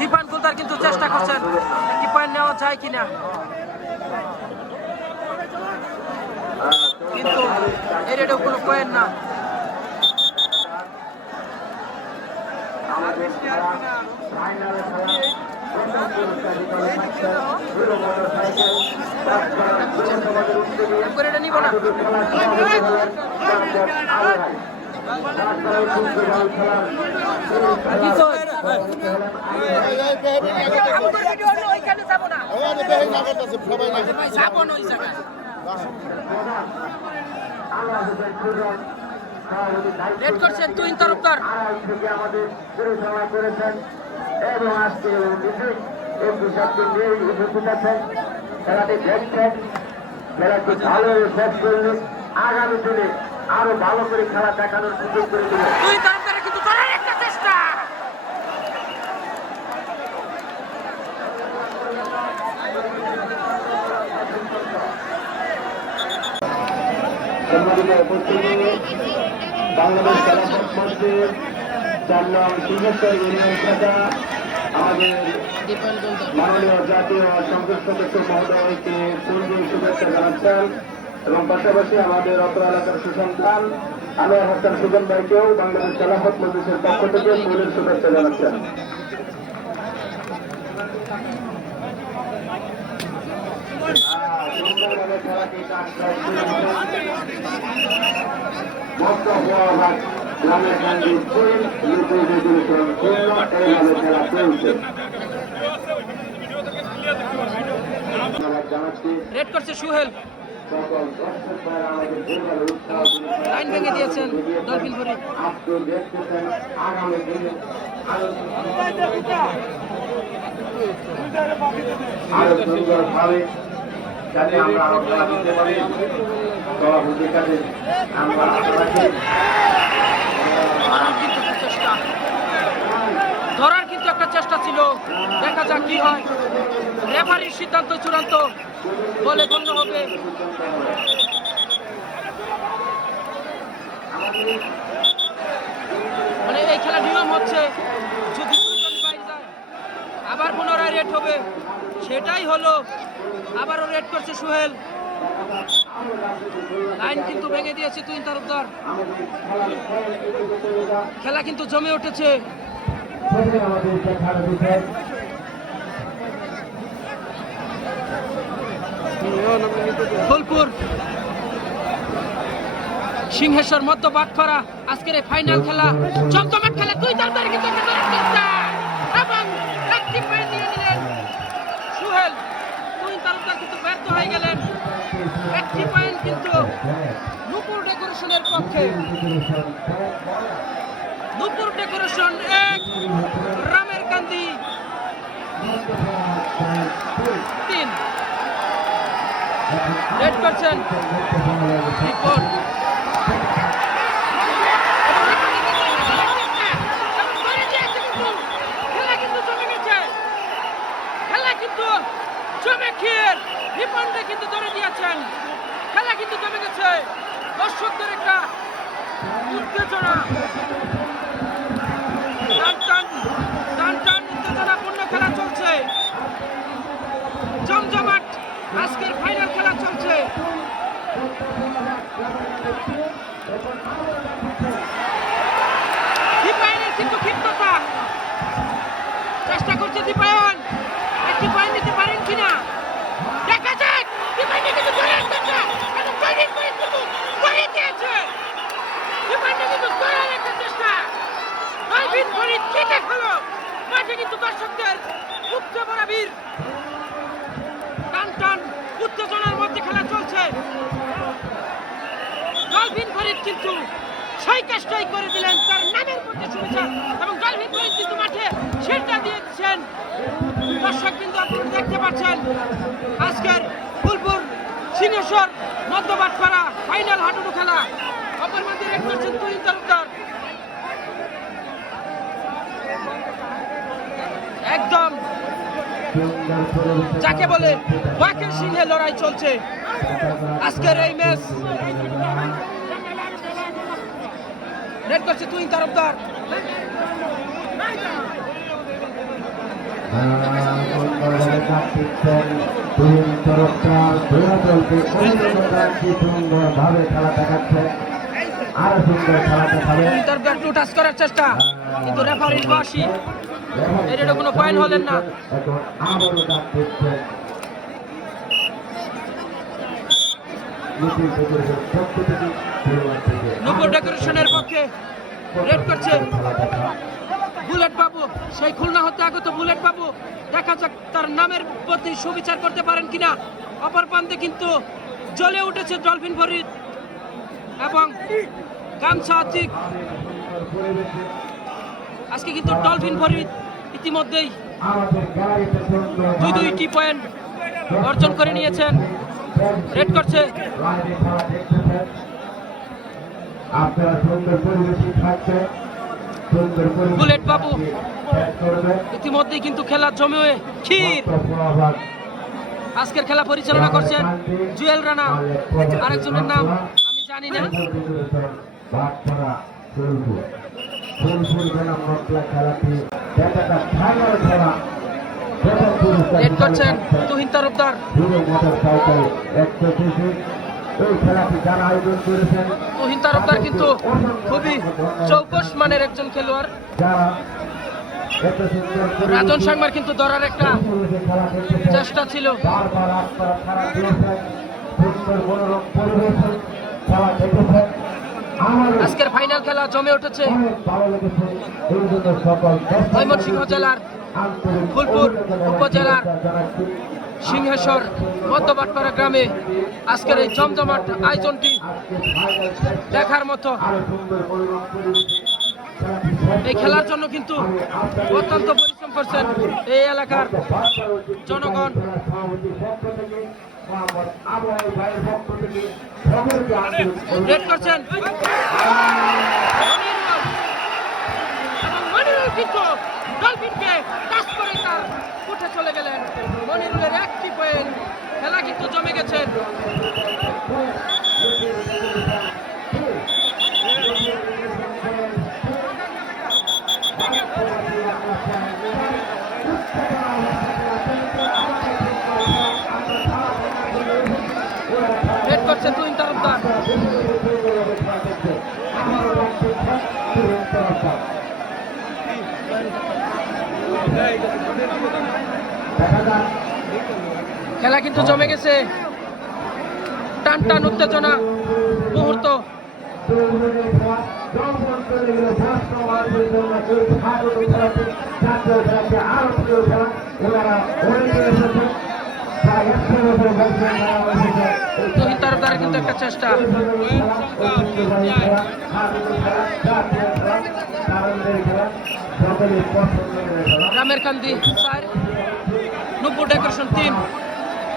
দীপান গুলদার কিন্তু চেষ্টা করছেন কি পয়েন্ট নেওয়া যায় কিনা, কিন্তু এর এটাও কোনো পয়েন্ট না। এটা নিব না। রেড করছেন তুহিন তরফদার। আমাদের পরিচালনা করেছেন এবং আজকে উপস্থিত আছেন। খেলাটি দেখছেন, খেলাটি ভালো শেষ করলে আগামী দিনে আরো ভালো করে খেলা দেখানোর সুযোগ করে দেবে। তুহিন তরফদারের কিন্তু ধরার একটা চেষ্টা। বাংলাদেশ খেলাফত মঞ্চের 4 নং সিংহেশ্বর ইউনিয়ন শাখা আমাদের মাননীয় জাতীয় সংসদ সদস্য মহোদয়কে পূর্ণিম শুভেচ্ছা জানাচ্ছেন এবং পাশাপাশি আমাদের অত্র এলাকার সুসন্তান আনোয়ার হাসান সুজন ভাইকেও বাংলাদেশ খেলাফত মজলিসের পক্ষ থেকে পূর্ণিম শুভেচ্ছা জানাচ্ছেন। সুন্দরভাবে খেলাটি গ্রামের গান্ধী স্কুল এইভাবে খেলা চলছে। রেড করছে সুহেল। সকল দর্শক ভাইরা আমাদের যেভাবে উৎসাহ লাইন ভেঙে দিয়েছেন ডলফিন ঘুরি। আপনি দেখতেছেন আগামী দিনে আরো সুন্দরভাবে যাতে আমরা আরো খেলা দিতে পারি সভাপতির কাছে আমরা আশা রাখি। ধরার কিন্তু একটা চেষ্টা ছিল, দেখা যাক কি হয়। রেফারির সিদ্ধান্ত চূড়ান্ত বলে গণ্য হবে। মানে এই খেলার নিয়ম হচ্ছে যদি দুজন বাইরে যায় আবার পুনরায় রেড হবে, সেটাই হলো। আবারও রেড করছে সুহেল। লাইন কিন্তু ভেঙে দিয়েছে তুহিন তরফদার। খেলা কিন্তু জমে উঠেছে। ফুলপুর সিংহেশ্বর মধ্য বাটখরা আজকের এই ফাইনাল খেলা, জমজমাট খেলা। দুই দলদার কিন্তু এবং একটি পয়েন্ট নিয়ে নিলেন সুহেল। তুহিন তরফদার কিন্তু ব্যর্থ হয়ে গেলেন। একটি পয়েন্ট কিন্তু নুপুর ডেকোরেশনের পক্ষে। নুপুর ডেকোরেশন 1, রামের কান্দি 3। রেড করছেন রিপন। খেলা কিন্তু জমে গেছে, খেলা কিন্তু জমে খেয়ে রিপনটা কিন্তু ধরে দিয়েছেন। খেলা কিন্তু জমে গেছে, দর্শকদের একটা উত্তেজনা, টান উত্তেজনাপূর্ণ খেলা চলছে। জমজমাট আজকের ফাইনাল খেলা চলছে। দীপায়নের কিন্তু ক্ষিপ্রতা, চেষ্টা করছে দীপায়ন। একটি পয়েন্ট নিতে পারেন কিনা দেখা যাক। দীপায়ন কিন্তু দিয়েছে। ডিফেন্ডে কিন্তু করার একটা চেষ্টা। আলভিন ফরিদ কি দেখালো মাঠে, কিন্তু দর্শকদের উপচে পড়া ভিড়, টান টান উত্তেজনার মধ্যে খেলা চলছে। আলভিন ফরিদ কিন্তু সেই কাজটাই করে দিলেন, তার নামের মধ্যে শুনেছেন এবং আলভিন ফরিদ কিন্তু মাঠে সেটা দিয়েছেন। দর্শক কিন্তু আপনারা দেখতে পাচ্ছেন আজকের ফুলপুর সিংহেশ্বর মধ্যবাটপাড়া ফাইনাল হাডুডু খেলা। অপর মধ্যে রেড করছেন তুহিন তালুকদার। একদম যাকে বলে বাঘের সিংহে লড়াই চলছে আজকের এই ম্যাচ। রেড করছে তুহিন তালুকদার। সুন্দরভাবে খেলা দেখাচ্ছে, আরো সুন্দর খেলা দেখাবে। তুহিন তালুকদার টু টাচ করার চেষ্টা, কিন্তু রেফারির বাঁশি, এটা কোনো পয়েন্ট হলেন না। এখন আবারও ডাক দিচ্ছেন নূপুর ডেকোরেশনের পক্ষে রেড করছে বুলেট বাবু, সেই খুলনা হতে আগত বুলেট বাবু। দেখা যাক তার নামের প্রতি সুবিচার করতে পারেন কিনা। অপর প্রান্তে কিন্তু জ্বলে উঠেছে ডলফিন ফরিদ এবং গামছা আতিক। আজকে কিন্তু ডলফিন ফরিদ ইতিমধ্যেই দুইটি পয়েন্ট অর্জন করে নিয়েছেন। রেড করছে আপনারা সুন্দর পরিবেশে থাকবেন, সুন্দর বুলেট বাবু। ইতিমধ্যেই কিন্তু খেলা জমে ক্ষীর। আজকের খেলা পরিচালনা করছেন জুয়েল রানা, আরেকজনের নাম আমি জানি না। রেড করছেন তুহিন তালুকদার। তুহিন তালুকদার কিন্তু খুবই চৌকস মানের একজন খেলোয়াড়। রাজন সাংমার কিন্তু ধরার একটা চেষ্টা ছিল। আজকের ফাইনাল খেলা জমে উঠেছে ময়মনসিংহ জেলার ফুলপুর উপজেলার সিংহেশ্বর মধ্যবাটপাড়া গ্রামে। আজকের এই জমজমাট আয়োজনটি দেখার মতো। এই খেলার জন্য কিন্তু অত্যন্ত পরিশ্রম করছেন এই এলাকার জনগণ। রেড করছেন মনিরুল, কিন্তু ডলফিনকে টাচ করে তার উঠে চলে গেলেন। মনিরুলের একটি পয়েন্ট। খেলা কিন্তু জমে গেছে। রেড করছে তুহিন তালুকদার। খেলা কিন্তু জমে গেছে, টান টান উত্তেজনা মুহূর্ত। তুহিন তালুকদারের কিন্তু একটা চেষ্টা। রামের কান্দি স্যার, নূপুর ডেকোরেশন টিম।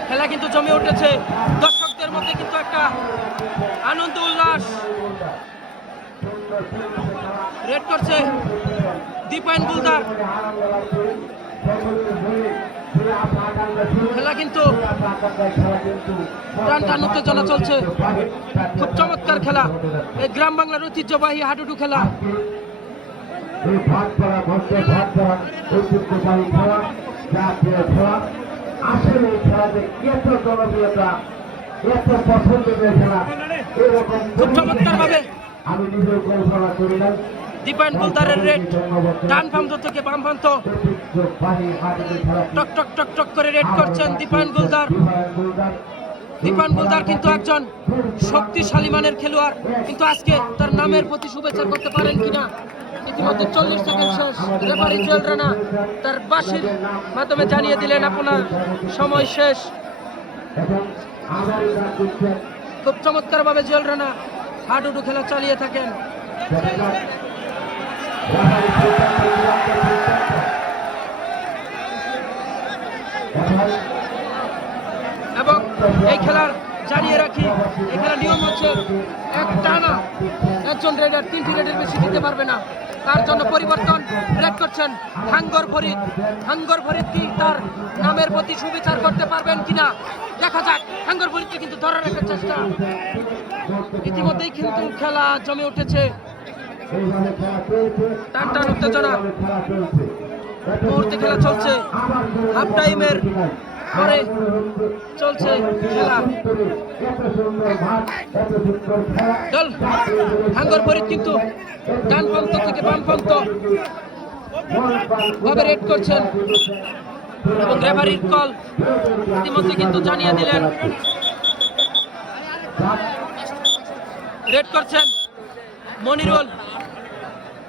খেলা কিন্তু জমে উঠেছে, দর্শকদের মধ্যে কিন্তু একটা আনন্দ উল্লাস। রেড করছে দীপায়ন বুলদার। খেলা কিন্তু টান টান উত্তেজনা চলছে। খুব চমৎকার খেলা, এই গ্রাম বাংলার ঐতিহ্যবাহী হাডুডু খেলা। আসলে এই খেলাতে এত জনপ্রিয়তা, এত পছন্দের খেলা, এরকম খুব চমৎকার ভাবে আমি নিজেও কল্পনা করি না। দীপায়ন বুলদারের রেড, ডান প্রান্ত থেকে বাম প্রান্ত টক টক টক টক করে রেড করছেন দীপায়ন বুলদার। দীপান গোলদার কিন্তু একজন শক্তিশালী মানের খেলোয়াড়, কিন্তু আজকে তার নামের প্রতি শুভেচ্ছা করতে পারেন কিনা। ইতিমধ্যে 40 সেকেন্ড শেষ। রেফারি জুয়েল রানা তার বাঁশির মাধ্যমে জানিয়ে দিলেন আপনার সময় শেষ। খুব চমৎকার ভাবে জুয়েল রানা হাডুডু খেলা চালিয়ে থাকেন। এবং এই খেলার জানিয়ে রাখি, এই খেলার নিয়ম হচ্ছে এক টানা একজন রেডার 3টি রেডের বেশি দিতে পারবে না। তার জন্য পরিবর্তন ব্রেক করছেন হাঙ্গর ফরিদ। হাঙ্গর ফরিদ কি তার নামের প্রতি সুবিচার করতে পারবেন কিনা দেখা যাক। হাঙ্গর ফরিদকে কিন্তু ধরার একটা চেষ্টা। ইতিমধ্যেই কিন্তু খেলা জমে উঠেছে, টান টান উত্তেজনা মুহূর্তে খেলা চলছে। হাফ টাইমের পরে চলছে খেলা। দল হাঙ্গর ফরিদ কিন্তু ডান প্রান্ত থেকে বাম প্রান্ত ভাবে রেড করছেন এবং রেফারির কল ইতিমধ্যে কিন্তু জানিয়ে দিলেন। রেড করছেন মনিরুল।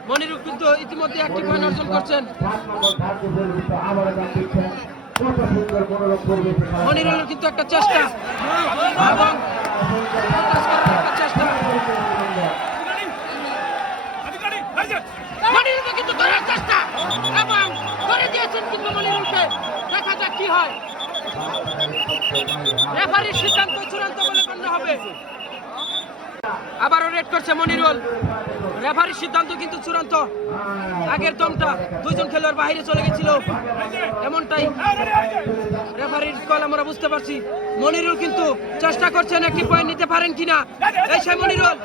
মনিরুল কিন্তু ইতিমধ্যে একটি পয়েন্ট অর্জন করছেন। মনিরুলের কিন্তু একটা চেষ্টা এবং একটা চেষ্টা। মনিরুলকে কিন্তু ধরার চেষ্টা এবং ধরে দিয়েছেন কিন্তু মনিরুলকে। দেখা যাক কি হয়। রেফারির সিদ্ধান্ত চূড়ান্ত বলে গণ্য হবে। আবারও রেড করছে মনিরুল। রেফারির সিদ্ধান্ত কিন্তু চূড়ান্ত। আগের দমটা দুইজন খেলোয়াড় বাইরে চলে গেছিল, এমনটাই রেফারির কল আমরা বুঝতে পারছি। মনিরুল কিন্তু চেষ্টা করছেন একটি পয়েন্ট নিতে পারেন কিনা। এই সেই মনিরুল।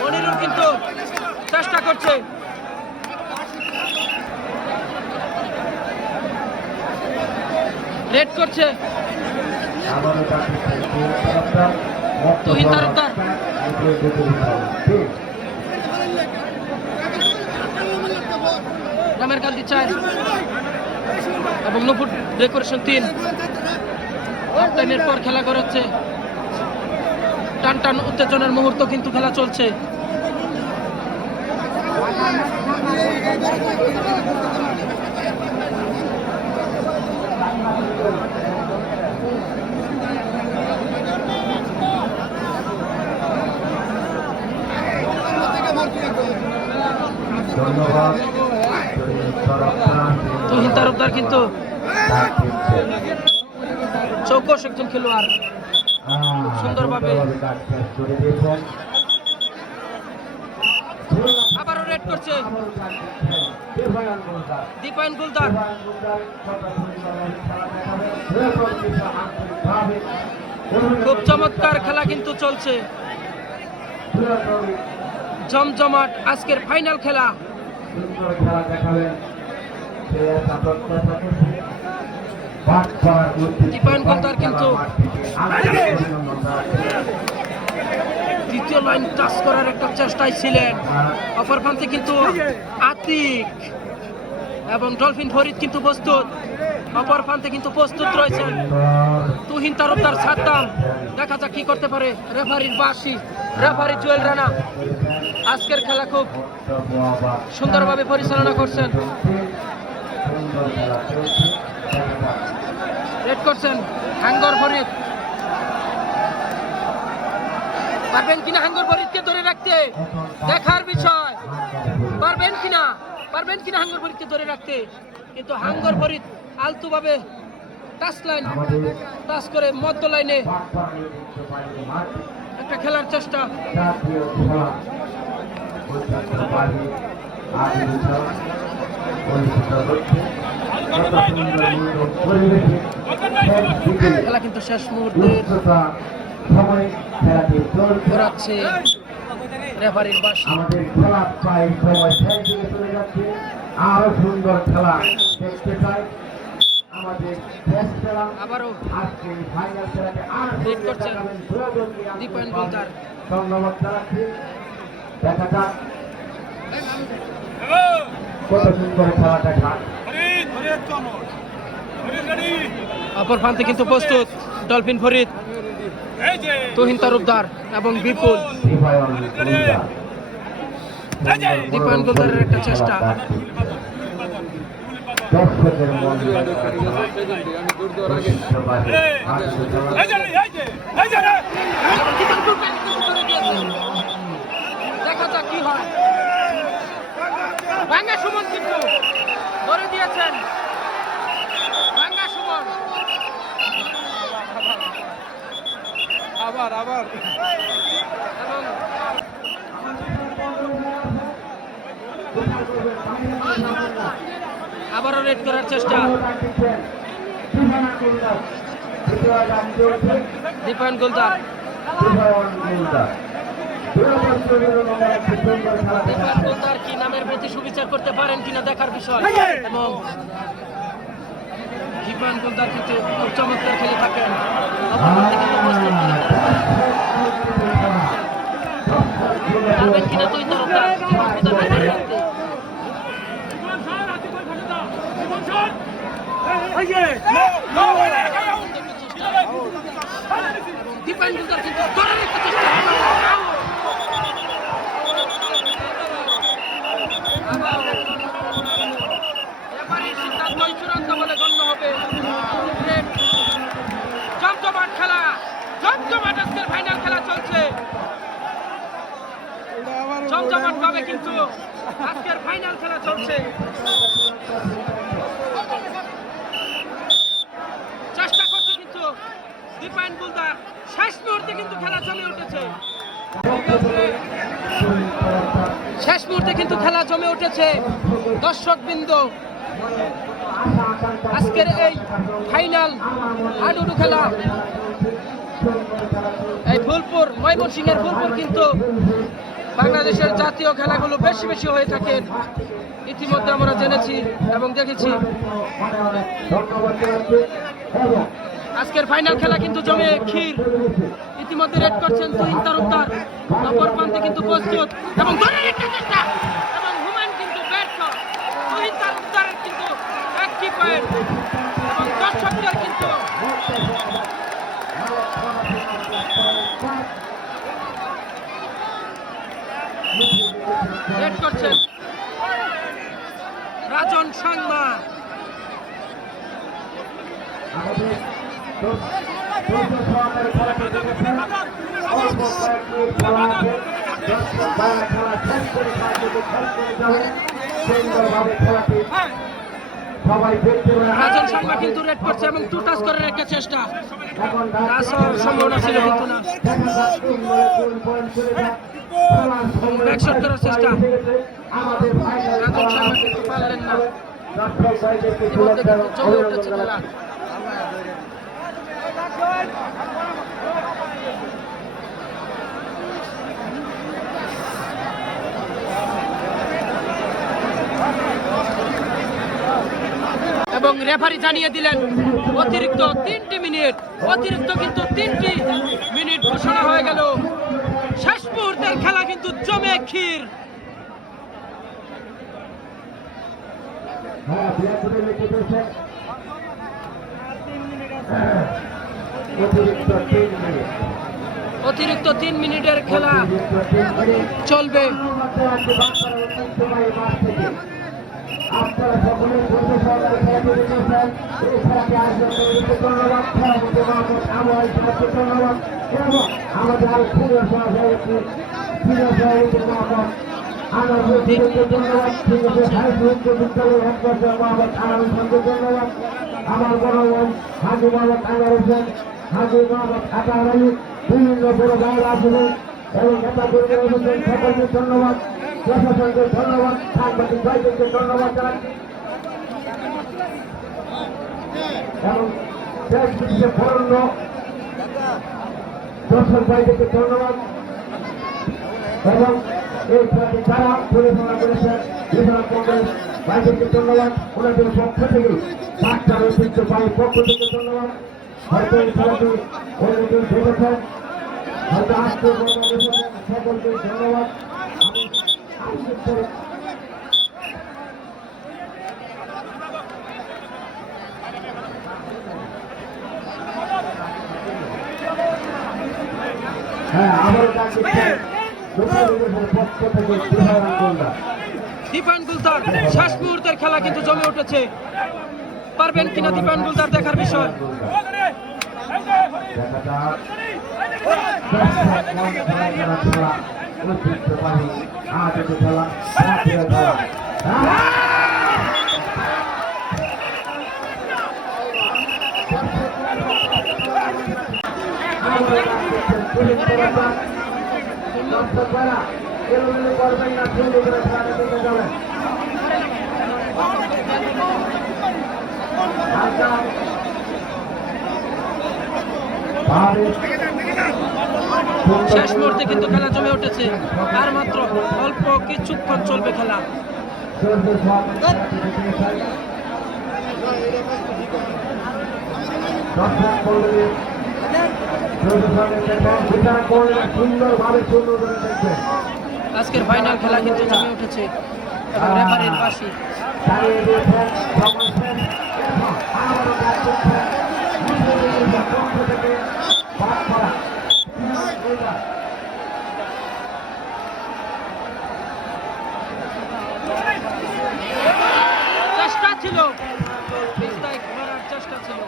মনিরুল কিন্তু চেষ্টা করছে। রেড করছে তুহিন তালুকদার। রামের গান্ধী 4 এবং নুপুর ডেকোরেশন 3। হাফ টাইমের পর খেলা করাচ্ছে। টান টান উত্তেজনার মুহূর্ত কিন্তু খেলা চলছে। তুহিন তালুকদার কিন্তু চৌকস একজন খেলোয়াড়, সুন্দরভাবে। আবারও রেড করছে দীপায়ন গোলদার। খুব চমৎকার খেলা কিন্তু চলছে, জমজমাট আজকের ফাইনাল খেলা। দীপায়ন গোলদার কিন্তু দ্বিতীয় লাইন টাচ করার একটা চেষ্টায় ছিলেন। অপর প্রান্তে কিন্তু আতিক এবং ডলফিন ফরিদ কিন্তু প্রস্তুত। অপর প্রান্তে কিন্তু প্রস্তুত রয়েছেন তুহিন তালুকদার, সাদ্দাম। দেখা যাক কি করতে পারে রেফারির বাঁশি। রেফারি জুয়েল রানা আজকের খেলা খুব সুন্দরভাবে পরিচালনা করছেন। রেড করছেন হাঙ্গর ফরিদ। পারবেন কিনা হাঙ্গর ফরিদকে ধরে রাখতে, দেখার বিষয়। পারবেন কিনা হাঙ্গর ফরিদকে ধরে রাখতে। কিন্তু হাঙ্গর ফরিদ আলতুভাবে টাচ করে মধ্য লাইনে একটা খেলার চেষ্টা। খেলা কিন্তু শেষ মুহূর্তে ঘোরাচ্ছে রেফারির বাঁশি। আরো সুন্দর খেলা দেখতে চাই। আবারও রেড করছেন দীপায়ন গোলদার। ধন্যবাদ জানাচ্ছি। দেখা যাক কত সুন্দর খেলা দেখা। অপর প্রান্তে কিন্তু প্রস্তুত ডলফিন ফরিদ, তুহিন তালুকদার এবং বিপুল। দীপায়ন গোলদারের একটা চেষ্টা, দেখা যাক কি হয়। ভাঙ্গা সুমন কিন্তু ধরে দিয়েছেন, ভাঙ্গা সুমন আবার এবং আবারও রেড করার চেষ্টা। দীপায়ন গোলদার, দীপায়ন গোলদার কি নামের প্রতি সুবিচার করতে পারেন কিনা দেখার বিষয়। এবং দীপায়ন গোলদার কিন্তু খুব চমৎকার খেলে থাকেন। পারবেন কিনা তুই তালুকদার দীপায়ন গোলদার কিন্তু ধরে রাখতে চেষ্টা। রেফারির সিদ্ধান্তই চূড়ান্ত বলে গণ্য হবে। জমজমাট খেলা, জমজমাট আজকের ফাইনাল খেলা চলছে। জমজমাট ভাবে কিন্তু আজকের ফাইনাল খেলা চলছে। চেষ্টা করছে কিন্তু দীপায়ন গোলদার, শেষ মুহূর্তে কিন্তু খেলা জমে উঠেছে। শেষ মুহূর্তে কিন্তু খেলা জমে উঠেছে। দর্শকবৃন্দ, আজকের এই ফাইনাল হাডুডু খেলা, এই ফুলপুর, ময়মনসিংহের ফুলপুর কিন্তু বাংলাদেশের জাতীয় খেলাগুলো বেশি বেশি হয়ে থাকে, ইতিমধ্যে আমরা জেনেছি এবং দেখেছি। আজকের ফাইনাল খেলা কিন্তু জমে ক্ষীর। ইতিমধ্যে রেড করছেন তুহিন তালুকদার, অপর প্রান্তে কিন্তু প্রস্তুত এবং ধরে রাখার চেষ্টা এবং হুমায়ুন কিন্তু ব্যর্থ। তুহিন তালুকদারের কিন্তু একটি পয়েন্ট এবং দর্শকদের কিন্তু রেড করছেন রাজন সাংমা। রাজন শর্মা কিন্তু রেড করছে এবং টু টাচ করে রেখে চেষ্টা, টাচ হওয়ার সম্ভাবনা ছিল কিন্তু না। ব্যাকশট করার চেষ্টা, রাজন শর্মা কিন্তু পারলেন না। ইতিমধ্যে কিন্তু জমে উঠেছে খেলা। এবং রেফারি জানিয়ে দিলেন অতিরিক্ত 3টি মিনিট, অতিরিক্ত কিন্তু 3টি মিনিট ঘোষণা হয়ে গেল। শেষ মুহূর্তের খেলা কিন্তু জমে ক্ষীর। অতিরিক্ত 3 মিনিটের খেলা চলবে। আপনারা সকলে বন্ধু সহকারে খেলা করে দিয়েছেন। এই খেলাকে আয়োজনের ধন্যবাদ, খেলাপতি ধন্যবাদ এবং আমাদের আরো সিনিয়র সভাপতি ধন্যবাদ, বিদ্যালয়ের হেডমাস্টার মোহাম্মদ আনারুল খানকে ধন্যবাদ, আমার বড় বোন হাজি মোহাম্মদ আনার হোসেন, হাজি মোহাম্মদ আতার আলী, বিভিন্ন বড় ভাইরা আছিলেন এবং নেতা কর্মীদের সকলকে ধন্যবাদ, প্রশাসনকে ধন্যবাদ, সাংবাদিক ভাইদেরকে ধন্যবাদ জানাচ্ছি এবং দেশ বিদেশে বরণ্য দর্শক ভাইদেরকে ধন্যবাদ এবং এই খেলাটি যারা পরিচালনা করেছেন বিধান কংগ্রেস ভাইদেরকে ধন্যবাদ, ওনাদের পক্ষ থেকে ডাক্তার ঐতিহ্যবাহীর পক্ষ থেকে ধন্যবাদ। হয়তো এই খেলাটি অন্যদিন দেখেছেন, হয়তো আজকে সকলকে ধন্যবাদ। হ্যাঁ আবার ডাক দিচ্ছেন মুক্তিযোদ্ধাদের পক্ষ থেকে বিহার গোলদার দীপান গুলদার শেষ মুহূর্তের খেলা কিন্তু জমে উঠেছে। পারবেন কিনা দীপান গুলদার দেখার বিষয়। করবেন না সুন্দর করে খেলাটা দেখে যাবেন শেষ মুহূর্তে কিন্তু খেলা জমে উঠেছে। আর মাত্র অল্প কিছুক্ষণ চলবে খেলা। সুন্দরভাবে সুন্দর করে দেখবেন আজকের ফাইনাল খেলা কিন্তু জমে উঠেছে এবং রেফারির বাঁশি। চেষ্টা ছিল, মিস্টেক করার চেষ্টা ছিল।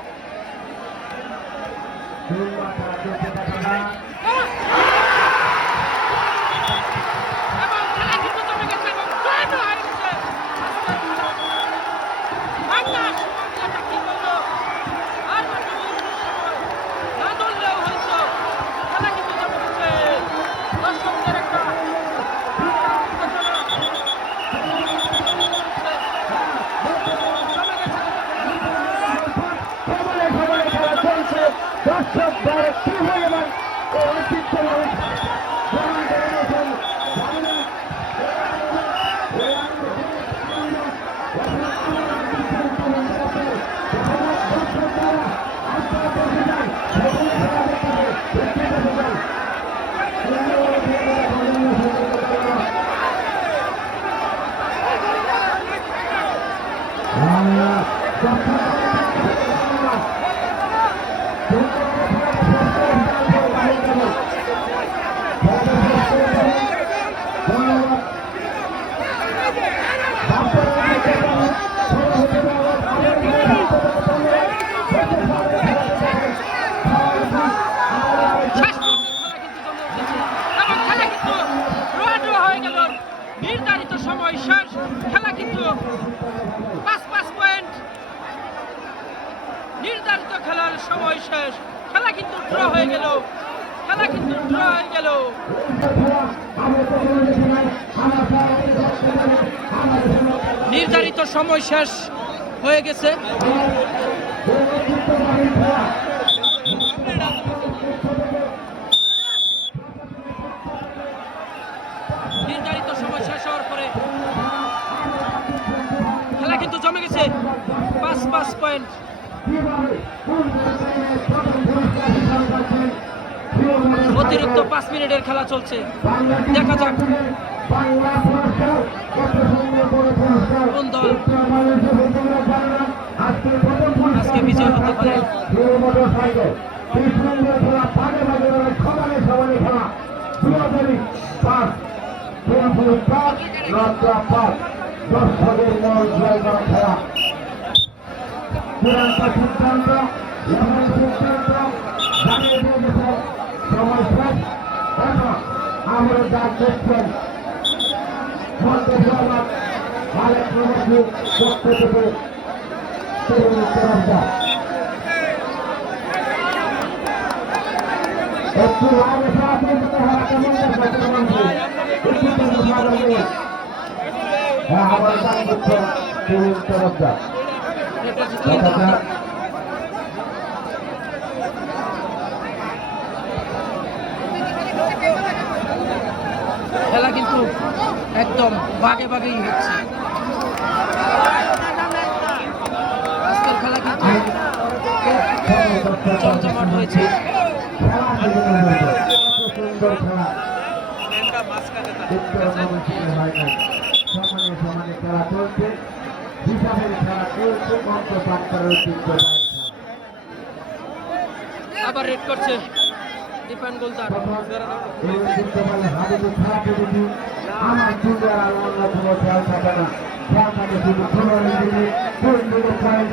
নির্ধারিত সময় শেষ। খেলা কিন্তু 5 পয়েন্ট। নির্ধারিত খেলার সময় শেষ। খেলা কিন্তু ড্র হয়ে গেল। খেলা কিন্তু ড্র হয়ে গেল। নির্ধারিত সময় শেষ হয়ে গেছে। নির্ধারিত সময় শেষ হওয়ার পরে খেলা কিন্তু জমে গেছে। 5 পয়েন্ট। অতিরিক্ত 5 মিনিটের খেলা চলছে। দেখা যাক কোন দল আজকে বিজয় হতে পারে। আমরা যা দেখছেন একটু আমার দাম করছেন খেলা কিন্তু একদম বাগে বাগেই হচ্ছে। আজকের খেলা কিন্তু খুব জমজমাট হয়েছে। আবার রেড করছে দীপায়ন গোলদার।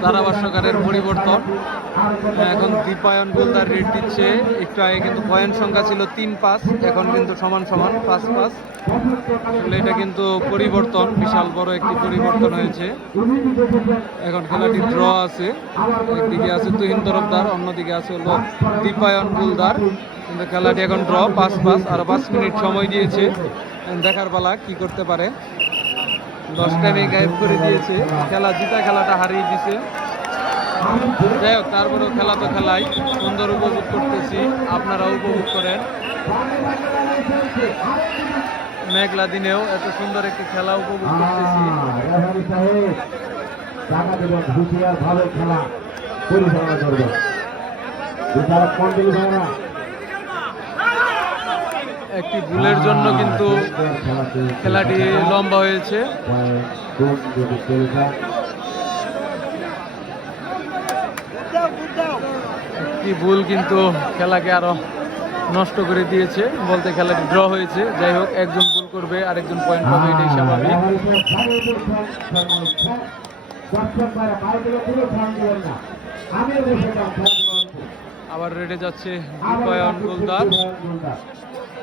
ধারাভাষ্যকারের পরিবর্তন, এখন দীপায়ন গোলদার রেট দিচ্ছে। একটু আগে কিন্তু পয়েন্ট সংখ্যা ছিল 3-5, এখন কিন্তু সমান সমান 5-5। আসলে এটা কিন্তু পরিবর্তন, বিশাল বড় একটি পরিবর্তন হয়েছে। এখন খেলাটি ড্র আছে, একদিকে আছে তুহিন তরফদার, অন্যদিকে আছে হলো দীপায়ন গোলদার। কিন্তু খেলাটি এখন ড্র 5-5, আর 5 মিনিট সময় দিয়েছে। দেখার পালা কি করতে পারে। 10 টাইমে গায়েব করে দিয়েছে, খেলা জিতা খেলাটা হারিয়ে দিয়েছে। যাই হোক, তারপরেও খেলা তো খেলাই, সুন্দর উপভোগ করতেছি, আপনারা উপভোগ করেন। মেঘলা দিনেও এত সুন্দর একটি খেলা উপভোগ করতেছি। একটি ভুলের জন্য কিন্তু খেলাটি লম্বা হয়েছে। একটি ভুল কিন্তু খেলাকে আরো নষ্ট করে দিয়েছে, বলতে খেলাটি ড্র হয়েছে। যাই হোক, একজন ভুল করবে আরেকজন পয়েন্ট পাবে, এটাই স্বাভাবিক। আবার রেডে যাচ্ছে দীপায়ন গোলদার,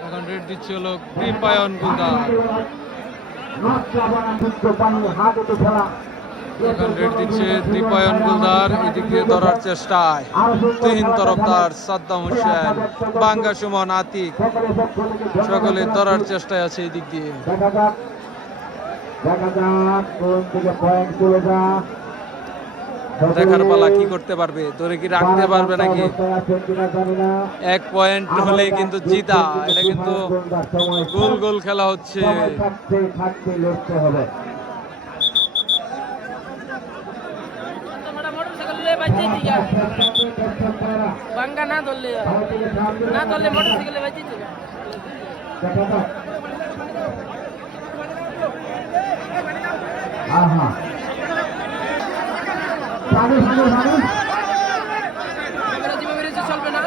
এখন রেড দিচ্ছে হলো দীপায়ন গোলদার। এখন রেড দিচ্ছে দীপায়ন গোলদার, এদিক দিয়ে ধরার চেষ্টায় তুহিন তরফদার, সাদ্দাম হোসেন, বাঙ্গা সুমন, আতিক, সকলে ধরার চেষ্টায় আছে এই দিক দিয়ে। দেখার পালা কি করতে পারবে, ধরে কি রাখতে পারবে নাকি। 1 পয়েন্ট হলে কিন্তু জিতা, এটা কিন্তু গোল গোল খেলা হচ্ছে। বাঙ্গা না ধরলে মোটরসাইকেলে বাঁচিয়ে দিবে। চলবে না,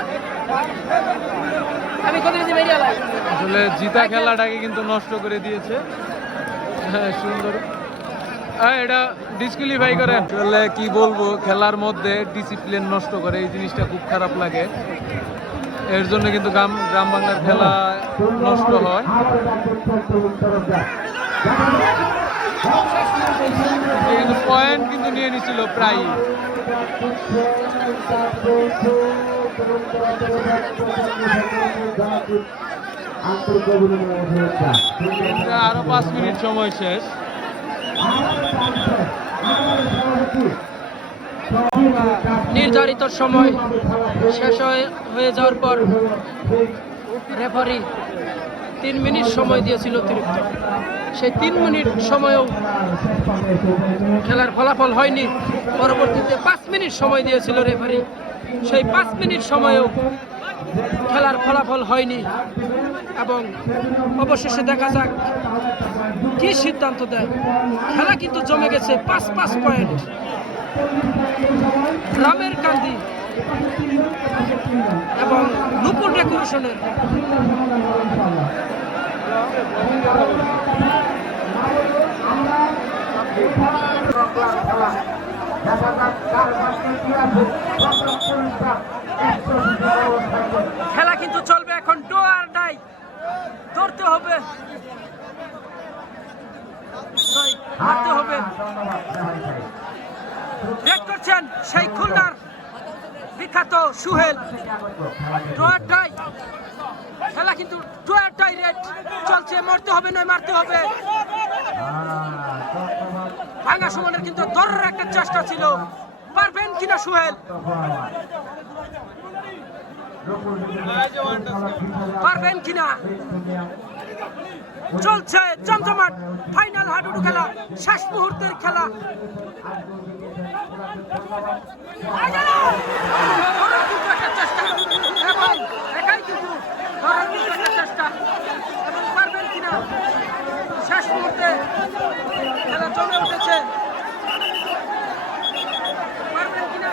আমি কোথায় বেরিয়ে এলাম। আসলে জিতা খেলাটাকে কিন্তু নষ্ট করে দিয়েছে। হ্যাঁ, সুন্দর। এটা ডিসকুয়ালিফাই করে। আসলে কি বলবো, খেলার মধ্যে ডিসিপ্লিন নষ্ট করে, এই জিনিসটা খুব খারাপ লাগে। এর জন্য কিন্তু গ্রাম বাংলার খেলা নষ্ট হয়। কিন্তু পয়েন্ট কিন্তু নিয়ে নিছিল প্রায়। আরো 5 মিনিট সময় শেষ। নির্ধারিত সময় শেষ হয়ে যাওয়ার পর রেফারি 3 মিনিট সময় দিয়েছিল অতিরিক্ত। সেই 3 মিনিট সময়েও খেলার ফলাফল হয়নি। পরবর্তীতে 5 মিনিট সময় দিয়েছিল রেফারি, সেই 5 মিনিট সময়েও খেলার ফলাফল হয়নি। এবং অবশেষে দেখা যাক কি সিদ্ধান্ত দেয়। খেলা কিন্তু জমে গেছে, 5-5 পয়েন্ট। রামের কান্দি এবং নুপুর ডেকোরেশনের খেলা কিন্তু চলবে এখন। ডো আর ডাই, ধরতে হবে, হারতে হবে। রেড করছেন সেই খুলনার বিখ্যাত সুহেল। ডো আর ডাই খেলা কিন্তু ডো আর ডাই রেড চলছে, মরতে হবে নয় মারতে হবে। ভাঙ্গা সুমনের কিন্তু ধরার একটা চেষ্টা ছিল, পারবেন কিনা সুহেল, পারবেন কিনা। চলছে জমজমাট ফাইনাল হাডুডু খেলা, শেষ মুহূর্তের খেলা। চেষ্টা এবং একাই কিন্তু চেষ্টা এবং পারবেন কিনা। শেষ মুহূর্তে খেলা জমে উঠেছে, পারবেন কিনা।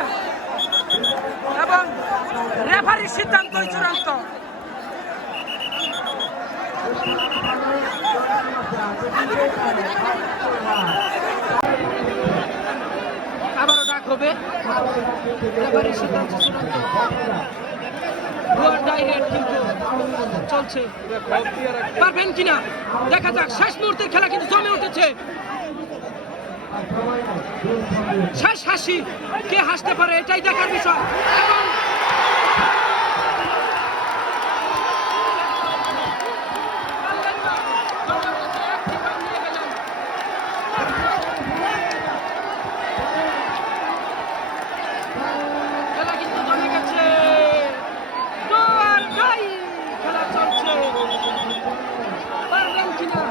এবং রেফারির সিদ্ধান্তই চূড়ান্ত। আবারও ডাক হবে, রেফারির সিদ্ধান্ত চূড়ান্ত। ডাইরেক্ট কিন্তু চলছে, পারবেন কিনা দেখা যাক। শেষ মুহূর্তের খেলা কিন্তু জমে উঠেছে। শেষ হাসি, কে হাসতে পারে এটাই দেখার বিষয়। এবং খেলা কিন্তু জমে গেছে, খেলা চলছে, পারবেন কিনা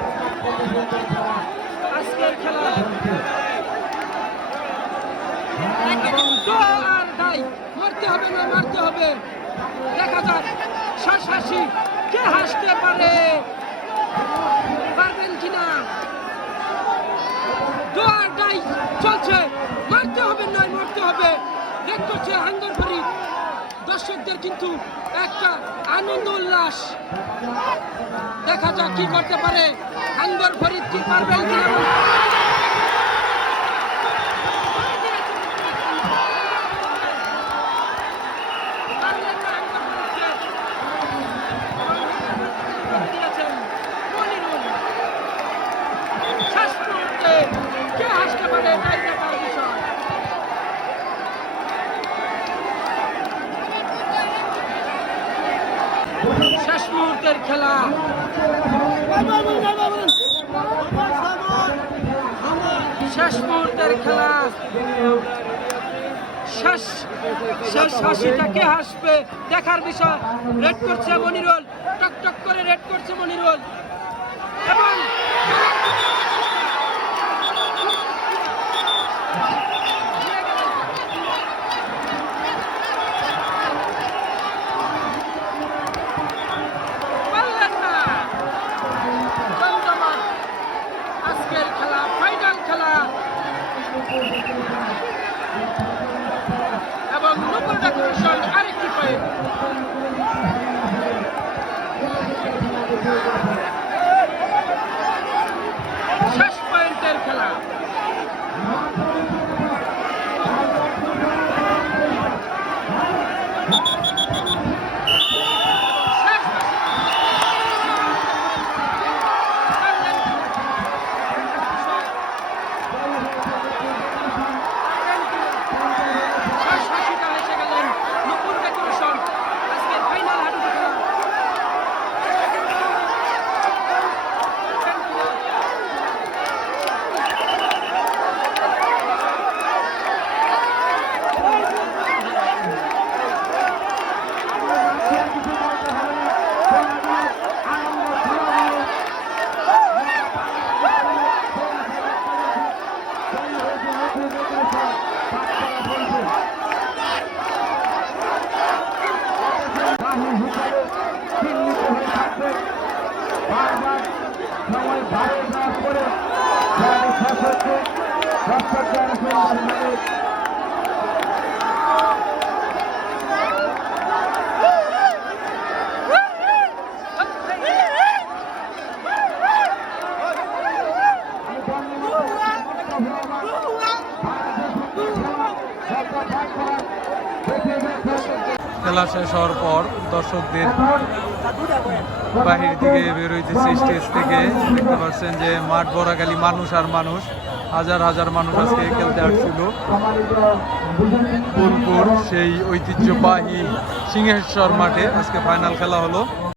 আজকের খেলা। মারতে হবে না মারতে হবে, দেখা যাক শেষ হাসি, কে হাসতে পারে, পারবেন কিনা। দোয়ারটাই চলছে, মারতে হবে নয় মারতে হবে, রেড করছে হাঙ্গর ফরিদ। দর্শকদের কিন্তু একটা আনন্দ উল্লাস, দেখা যাক কি করতে পারে হাঙ্গর ফরিদ, কি পারবেন কিনা। শেষ মুহূর্তের খেলা, শেষ মুহূর্তের খেলা, শেষ হাসিটা কে হাসবে দেখার বিষয়। রেড করছে মনিরুল, টক টক করে রেড করছে মনিরুল। এবং আজকের খেলা ফাইনাল খেলা, এবং নূপুর ডেকোরেশন আরেকটি পয়েন্ট। শেষ পয়েন্টের খেলা, খেলা শেষ হওয়ার পর দর্শকদের বাহির দিকে বের হইতেছে স্টেজ থেকে। দেখতে পাচ্ছেন যে মাঠ ভরাকালি মানুষ আর মানুষ, হাজার হাজার মানুষ আজকে খেলতে আসছিল। ফুলপুর সেই ঐতিহ্যবাহী সিংহেশ্বর মাঠে আজকে ফাইনাল খেলা হলো।